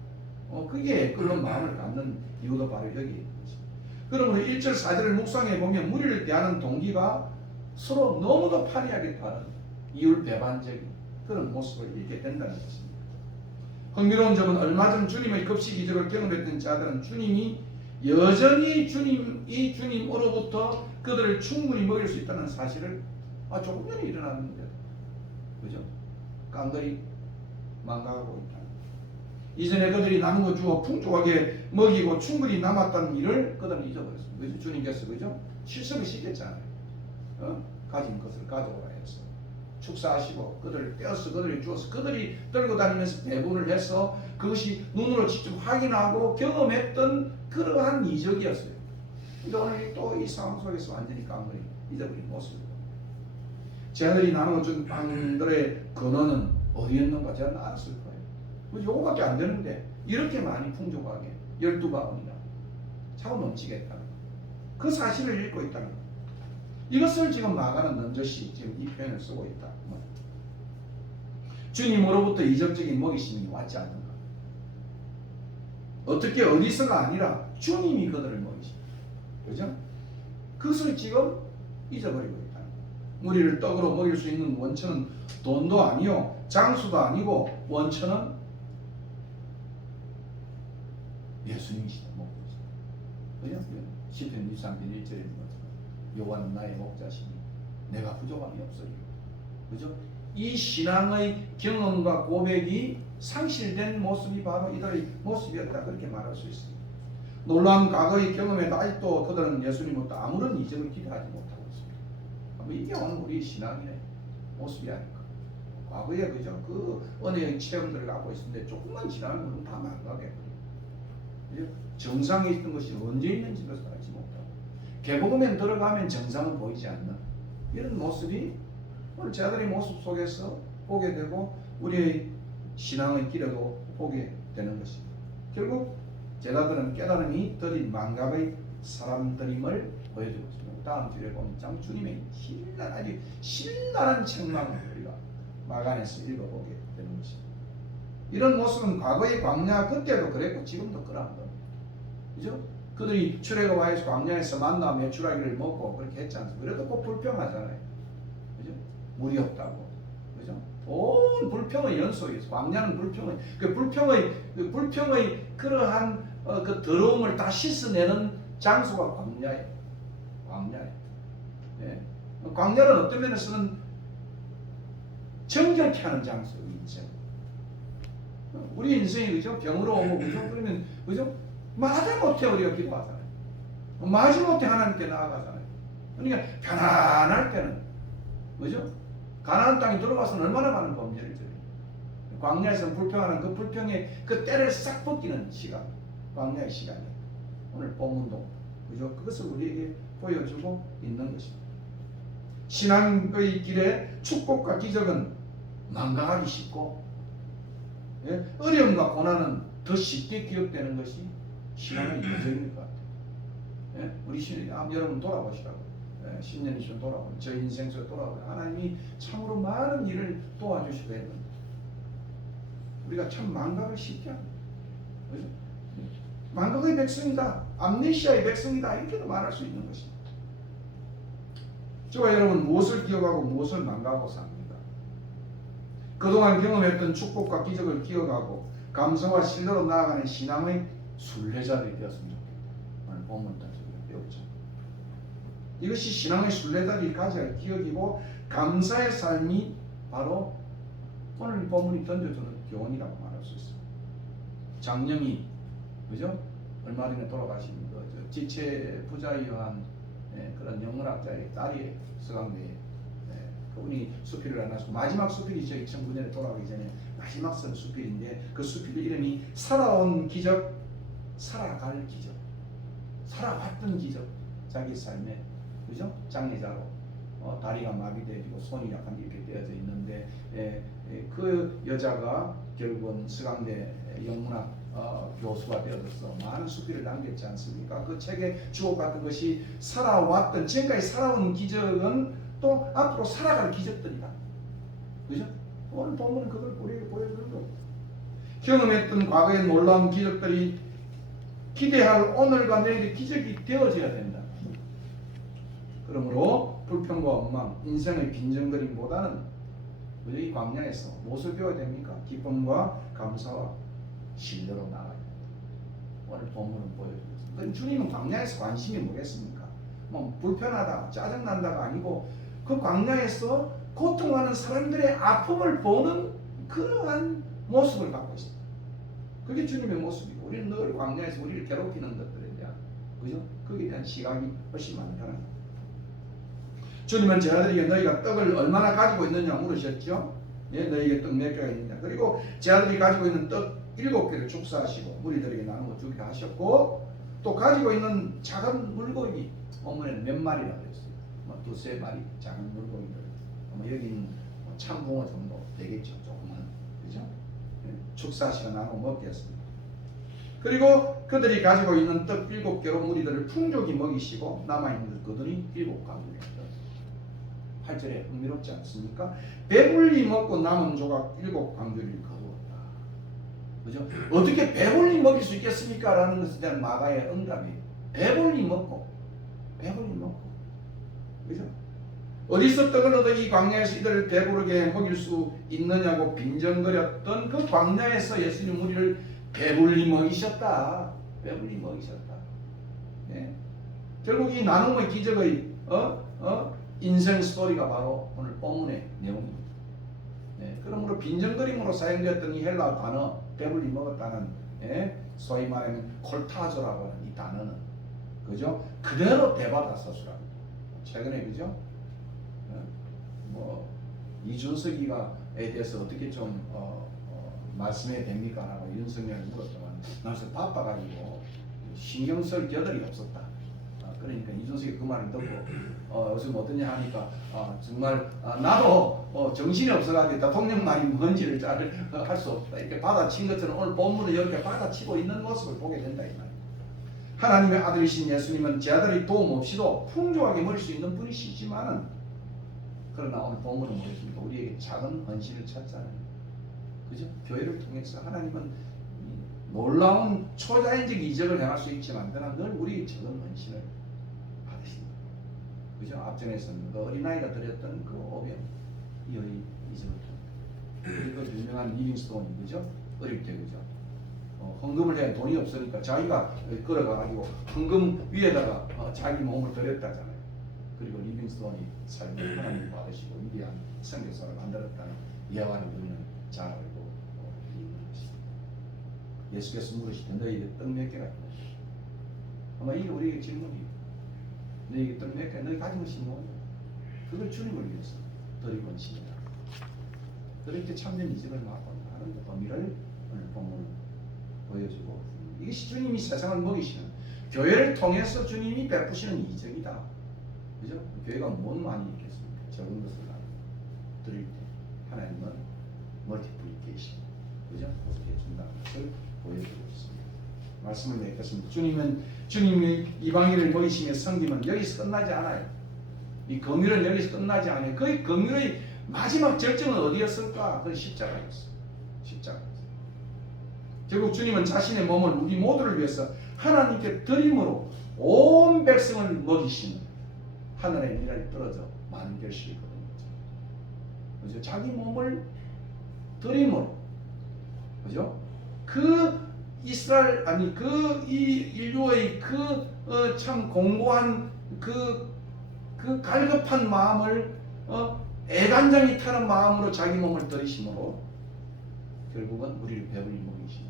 그게 끓는 마음을 갖는 이유도 바로 여기 있는 것입니다. 그러므로 1절, 4절을 묵상해 보면 무리를 대하는 동기가 서로 너무도 판이하게 다른 이율배반적인 그런 모습을 잃게 된다는 것입니다. 흥미로운 점은 얼마 전 주님의 급식 이적을 경험했던 자들은 주님이 여전히 주님으로부터 그들을 충분히 먹일 수 있다는 사실을 조금 전에 일어났는데, 그죠? 깡그리 망각하고 있다. 이전에 그들이 남은 거 주어 풍족하게 먹이고 충분히 남았다는 일을 그들은 잊어버렸습니다. 그죠? 주님께서 그죠? 실습을 시켰잖아요. 가진 것을 가져오라 해서 축사하시고 그들을 떼어서 그들이 주어서 그들이 들고 다니면서 배분을 해서 그것이 눈으로 직접 확인하고 경험했던 그러한 이적이었어요. 근데 오늘 또 이 상황 속에서 완전히 깡그리 잊어버린 모습입니다. 제자들이 나누어 준 빵들의 근원은 어디였는가 제가 알았을 거예요. 요거밖에 안 되는데 이렇게 많이 풍족하게 12바구니나 차고 넘치겠다는 그 사실을 읽고 있다는 것. 이것을 지금 마가는 넌저시 지금 이 표현을 쓰고 있다. 주님으로부터 이적적인 먹이심이 왔지 않는가. 어떻게 어디서가 아니라 주님이 그들을 먹이십니다. 그죠? 그것을 지금 잊어버리고 있다. 우리를 떡으로 먹일 수 있는 원천은 돈도 아니요 장수도 아니고 원천은 예수님이시다. 그죠? 시편 23편 1절에 있는 것처럼 여호와는 나의 목자시니 내가 부족함이 없으리라. 그죠? 이 신앙의 경험과 고백이 상실된 모습이 바로 이들의 모습이었다. 그렇게 말할 수 있습니다. 놀라운 과거의 경험에도 아직도 그들은 예수님부터 아무런 이적을 기대하지 못하고 있습니다. 이게 오늘 우리 신앙의 모습이 아닐까. 과거에 그죠? 그 은혜의 체험들을 갖고 있는데 조금만 지나면 다 망가게. 정상에 있던 것이 언제 있는지도 알지 못하고 개복음에 들어가면 정상은 보이지 않는 이런 모습이 오늘 제자들의 모습 속에서 보게 되고 우리의 신앙의 길에도 보게 되는 것입니다. 결국 제자들은 깨달음이 더딘 망각의 사람들임을 보여주고 있습니다. 다음 주에 보면 참 주님의 아주 신랄한 책망을 우리가 막 안에서 읽어보게 되는 것입니다. 이런 모습은 과거의 광야 그때도 그랬고 지금도 그러한 겁니다. 그죠? 그들이 출애굽하여서 광야에서 만나 메추라기를 먹고 그렇게 했지 않습니까? 그래도 꼭 불평하잖아요. 그죠? 물이 없다고. 그죠? 온 불평의 연속이었어. 광야는 불평의 그러한 그 더러움을 다 씻어내는 장소가 광야예요. 광야예요. 예. 광야는 어떤 면에서는 정결케 하는 장소예요. 인생. 우리 인생이 그죠? 병으로 오고 그죠? 그러면 그죠? 마다 못해 우리가 기도하잖아요. 마지 못해 하나님께 나아가잖아요. 그러니까 편안할 때는 그죠? 가나안 땅에 들어가서는 얼마나 많은 범죄를 저요. 광야에서 불평하는 그 불평의 그 때를 싹 벗기는 시간, 광야의 시간이에요. 오늘 본문도 그죠? 그것을 우리에게 보여주고 있는 것입니다. 신앙의 길에 축복과 기적은 망각하기 쉽고, 예? 어려움과 고난은 더 쉽게 기억되는 것이 신앙의 여정일 것 같아요. 예? 우리 여러분 돌아보시라고. 10년 이상 돌아보고 저 인생 속에 돌아보고 하나님이 참으로 많은 일을 도와주시고 했는데 우리가 참 망각을 쉽게 합니다. 그죠? 망각의 백성이다, 암네시아의 백성이다 이렇게도 말할 수 있는 것입니다. 저와 여러분 무엇을 기억하고 무엇을 망각하고 삽니까? 그동안 경험했던 축복과 기적을 기억하고 감사와 신뢰로 나아가는 신앙의 순례자들이 되었으면 좋겠다. 오늘 본문 따라 배우죠. 이것이 신앙의 순례자들이 가져야 할 기억이고 감사의 삶이 바로 오늘 본문이 던져주는 교훈이라고 말할 수 있습니다. 장령이 그죠? 얼마 전에 돌아가신 지체 부자이한 그런 영문학자의 딸이 서강대에 그분이 수필을 안 하시고 마지막 수필이 2009년에 돌아가기 전에 마지막 쓴 수필인데 그 수필 이름이 살아온 기적, 살아갈 기적, 살아왔던 기적. 자기 삶에 그죠? 장애자로 다리가 마비되고 손이 약간 이렇게 떼어져 있는데 그 여자가 결국은 서강대 영문학 교수가 되어서 많은 수필을 남겼지 않습니까? 그 책에 주옥같은 것이 살아왔던 지금까지 살아온 기적은 또 앞으로 살아갈 기적들이다. 그죠? 오늘 본문은 그걸 우리에게 보여주는 거예요. 경험했던 과거의 놀라운 기적들이 기대할 오늘과 내일의 기적이 되어져야 된다. 그러므로 불평과 원망, 인생의 빈정거림보다는 우리 광야에서 무엇을 배워야 됩니까? 기쁨과 감사와 신뢰로 나가야 됩니다. 오늘 본문은 보여주고 있습니다. 주님은 광야에서 관심이 뭐겠습니까? 뭐 불편하다, 짜증난다가 아니고 그 광야에서 고통하는 사람들의 아픔을 보는 그러한 모습을 갖고 있습니다. 그게 주님의 모습이고 우리는 늘 광야에서 우리를 괴롭히는 것들에 대한 그죠? 거기에 대한 시각이 훨씬 많이 변합니다. 주님은 제 아들에게 너희가 떡을 얼마나 가지고 있느냐 물으셨죠. 예, 너희에게 떡 몇 개가 있느냐. 그리고 제 아들이 가지고 있는 떡 7개를 축사하시고 무리들에게 나누어 주기도 하셨고 또 가지고 있는 작은 물고기 본문에는 몇 마리라고 했어요. 뭐 두세 마리 작은 물고기들. 여기는 참붕어 정도 되겠죠. 조금만 그죠? 예, 축사하시고 나누어 먹겠습니다. 그리고 그들이 가지고 있는 떡 7개로 무리들을 풍족히 먹이시고 남아있는 그들이 7가문이었다. 8절에 흥미롭지 않습니까? 배불리 먹고 남은 조각 7광주리를 거두었다. 그죠? 어떻게 배불리 먹일 수 있겠습니까? 라는 것에 대한 마가의 응답이에요. 배불리 먹고 그죠? 어디서 떡을 얻어 이 광야에서 이들을 배부르게 먹일 수 있느냐고 빈정거렸던 그 광야에서 예수님 우리를 배불리 먹이셨다. 배불리 먹이셨다. 네. 결국 이 나눔의 기적의 인생 스토리가 바로 오늘 본문의 내용입니다. 네. 그러므로 빈정거림으로 사용되었던 이 헬라 단어 배불리 먹었다는 소위 말하면 콜타조라고 하는 이 단어는 그죠? 그대로 대바다 서술합니다. 최근에 그죠? 뭐 이준석이가에 대해서 어떻게 좀 말씀해야 됩니까? 라고 윤석열이 물었더만 나서 바빠가지고 신경 쓸 겨를이 없었다. 그러니까 이준석이 그 말을 듣고 요즘 어떠냐 하니까 정말 나도 정신이 없어가지고 대통령 말이 뭔지를 잘 할 수 없다. 이렇게 받아친 것처럼 오늘 본문을 이렇게 받아치고 있는 모습을 보게 된다 이 말이에요. 하나님의 아들이신 예수님은 제 아들의 도움 없이도 풍족하게 먹을 수 있는 분이시지만은 그러나 오늘 본문은 뭐였습니까? 우리에게 작은 헌신을 찾잖아요. 그죠? 교회를 통해서 하나님은 놀라운 초자연적 이적을 행할 수 있지만 그러나 늘 우리의 작은 헌신을 받으신다. 그죠? 앞전에서는 그 어린아이가 드렸던 그 오병 이의 이적을 통해 그 유명한 리빙스톤이 그죠? 어릴 때 그죠? 헌금을 해 돈이 없으니까 자기가 걸어가가지고 헌금 위에다가 자기 몸을 드렸다잖아요. 그리고 리빙스톤이 삶을 하나님 받으시고 위대한 선교사를 만들었다는 예화를 우리는 잘 알고 있는 것입니다. 예수께서 물으시되 너희에게 떡 몇 개가 있냐? 아마 이게 우리에게 질문이에요. 너희에게 떡 몇 개? 너희 가진 것이 뭐냐? 그걸 주님을 위해서 드리고 있습니다. 그렇게 참된 이적을 하는 의미를 오늘 본문은 보여주고 이것이 주님이 세상을 먹이시는 교회를 통해서 주님이 베푸시는 이적이다. 그죠? 교회가 뭔 많이 있겠습니까? 적은 것을 드릴 때 하나님은 멀티플리케이션 그죠? 그렇게 준다는 것을 보여주고 있습니다. 말씀을 맺겠습니다. 주님이 이방인을 먹이시며 섬김은 여기서 끝나지 않아요. 이 긍휼은 여기서 끝나지 않아요. 그 긍휼의 마지막 절정은 어디였을까? 그건 십자가였어요. 십자가였어요. 결국 주님은 자신의 몸을 우리 모두를 위해서 하나님께 드림으로 온 백성을 먹이시는 하늘의 미랄이 떨어져 많은 결실이 거둔 거죠. 그죠? 자기 몸을 드림으로, 그죠? 그 이스라엘 아니 그 이 인류의 그 참 공고한 그 갈급한 마음을 애간장이 타는 마음으로 자기 몸을 드리심으로 결국은 우리를 배불리 먹이신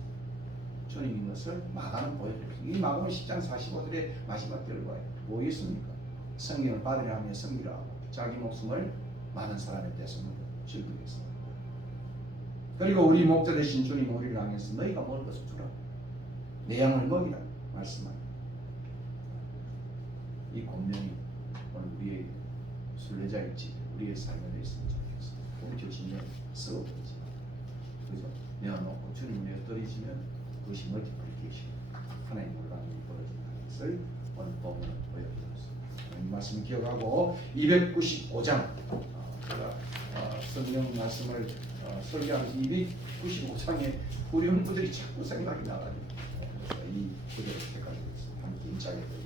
주님인 것을 마가는 보여줍니다. 이 마가는 10장 45절의 마지막 결과에 뭐였습니까? 성경을 받으려 하며 섬기라 하고 자기 목숨을 많은 사람의 대성으로 주기 위해서. 그리고 우리 목자 되신 주님 우리를 향해서 너희가 먹을 것을 주라. 내 양을 먹이라 말씀합니다. 이 권면이 오늘 우리의 순례자일지 우리의 삶에 있으면 좋겠습니다. 우리 교신에 썩어버리지 그죠? 내어놓고 주님을 위해 드리시면 그것이 멀티플리케이션 하나님 놀라움이 벌어진다는 것을 오늘 본문은 보여드렸습니다. 이 말씀 기억하고 295장 제가 성경 말씀을 설교하면서 295장에 후렴구들이 자꾸 생각이 나가지고 이 구절을 택하게 됐습니다. 함께 임차게 되겠습니다.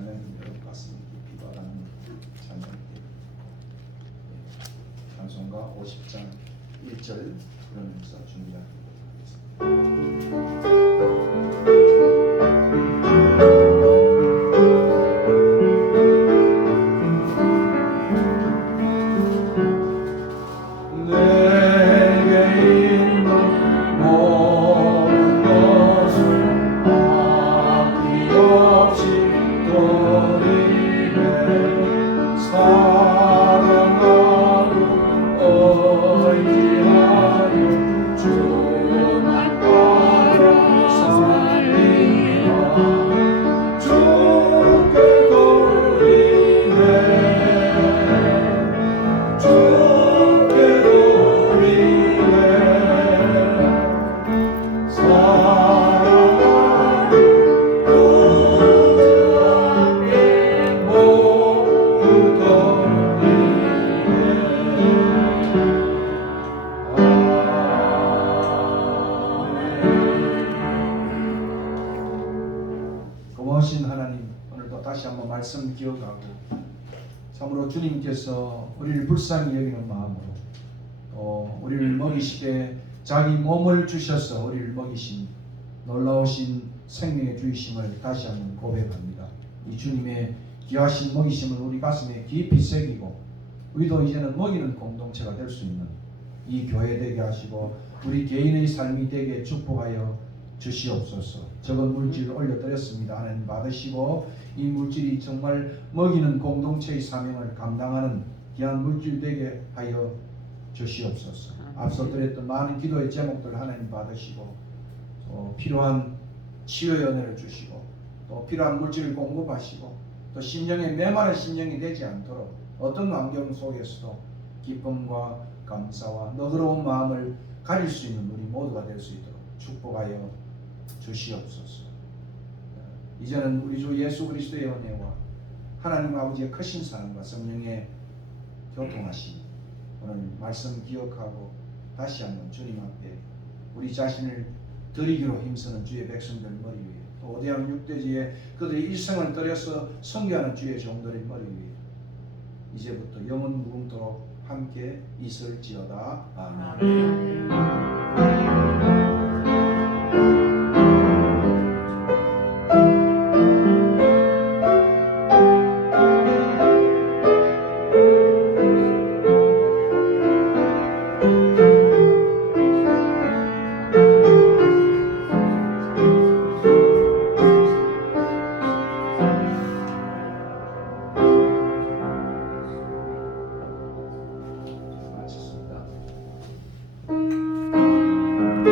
찬양이 여러분 가슴 깊이 와닿는 찬양입니다. 찬송가 50장 1절 부르면서 준비하도록 하겠습니다. 고마우신 하나님, 오늘도 다시 한번 말씀 기억하고 참으로 주님께서 우리를 불쌍히 여기는 마음으로 우리를 먹이시되 자기 몸을 주셔서 우리를 먹이신 놀라우신 생명의 주이심을 다시 한번 고백합니다. 이 주님의 귀하신 먹이심을 우리 가슴에 깊이 새기고 우리도 이제는 먹이는 공동체가 될 수 있는 이 교회 되게 하시고 우리 개인의 삶이 되게 축복하여 주시옵소서. 적은 물질을 올려드렸습니다. 하나님 받으시고 이 물질이 정말 먹이는 공동체의 사명을 감당하는 귀한 물질 되게 하여 주시옵소서. 앞서 드렸던 많은 기도의 제목들 하나님 받으시고 필요한 치유의 은혜를 주시고 또 필요한 물질을 공급하시고 또 심령에 메마른 심령이 되지 않도록 어떤 환경 속에서도 기쁨과 감사와 너그러운 마음을 가질 수 있는 우리 모두가 될 수 있도록 축복하여 주시옵소서. 이제는 우리 주 예수 그리스도의 은혜와 하나님 아버지의 크신 사랑과 성령의 교통하심 오늘 말씀 기억하고 다시 한번 주님 앞에 우리 자신을 드리기로 힘쓰는 주의 백성들 머리 위에 또 오대양 육대지에 그들의 일생을 들여서 섬겨하는 주의 종들의 머리 위에 이제부터 영원 무궁토록 함께 있을지어다. 아멘.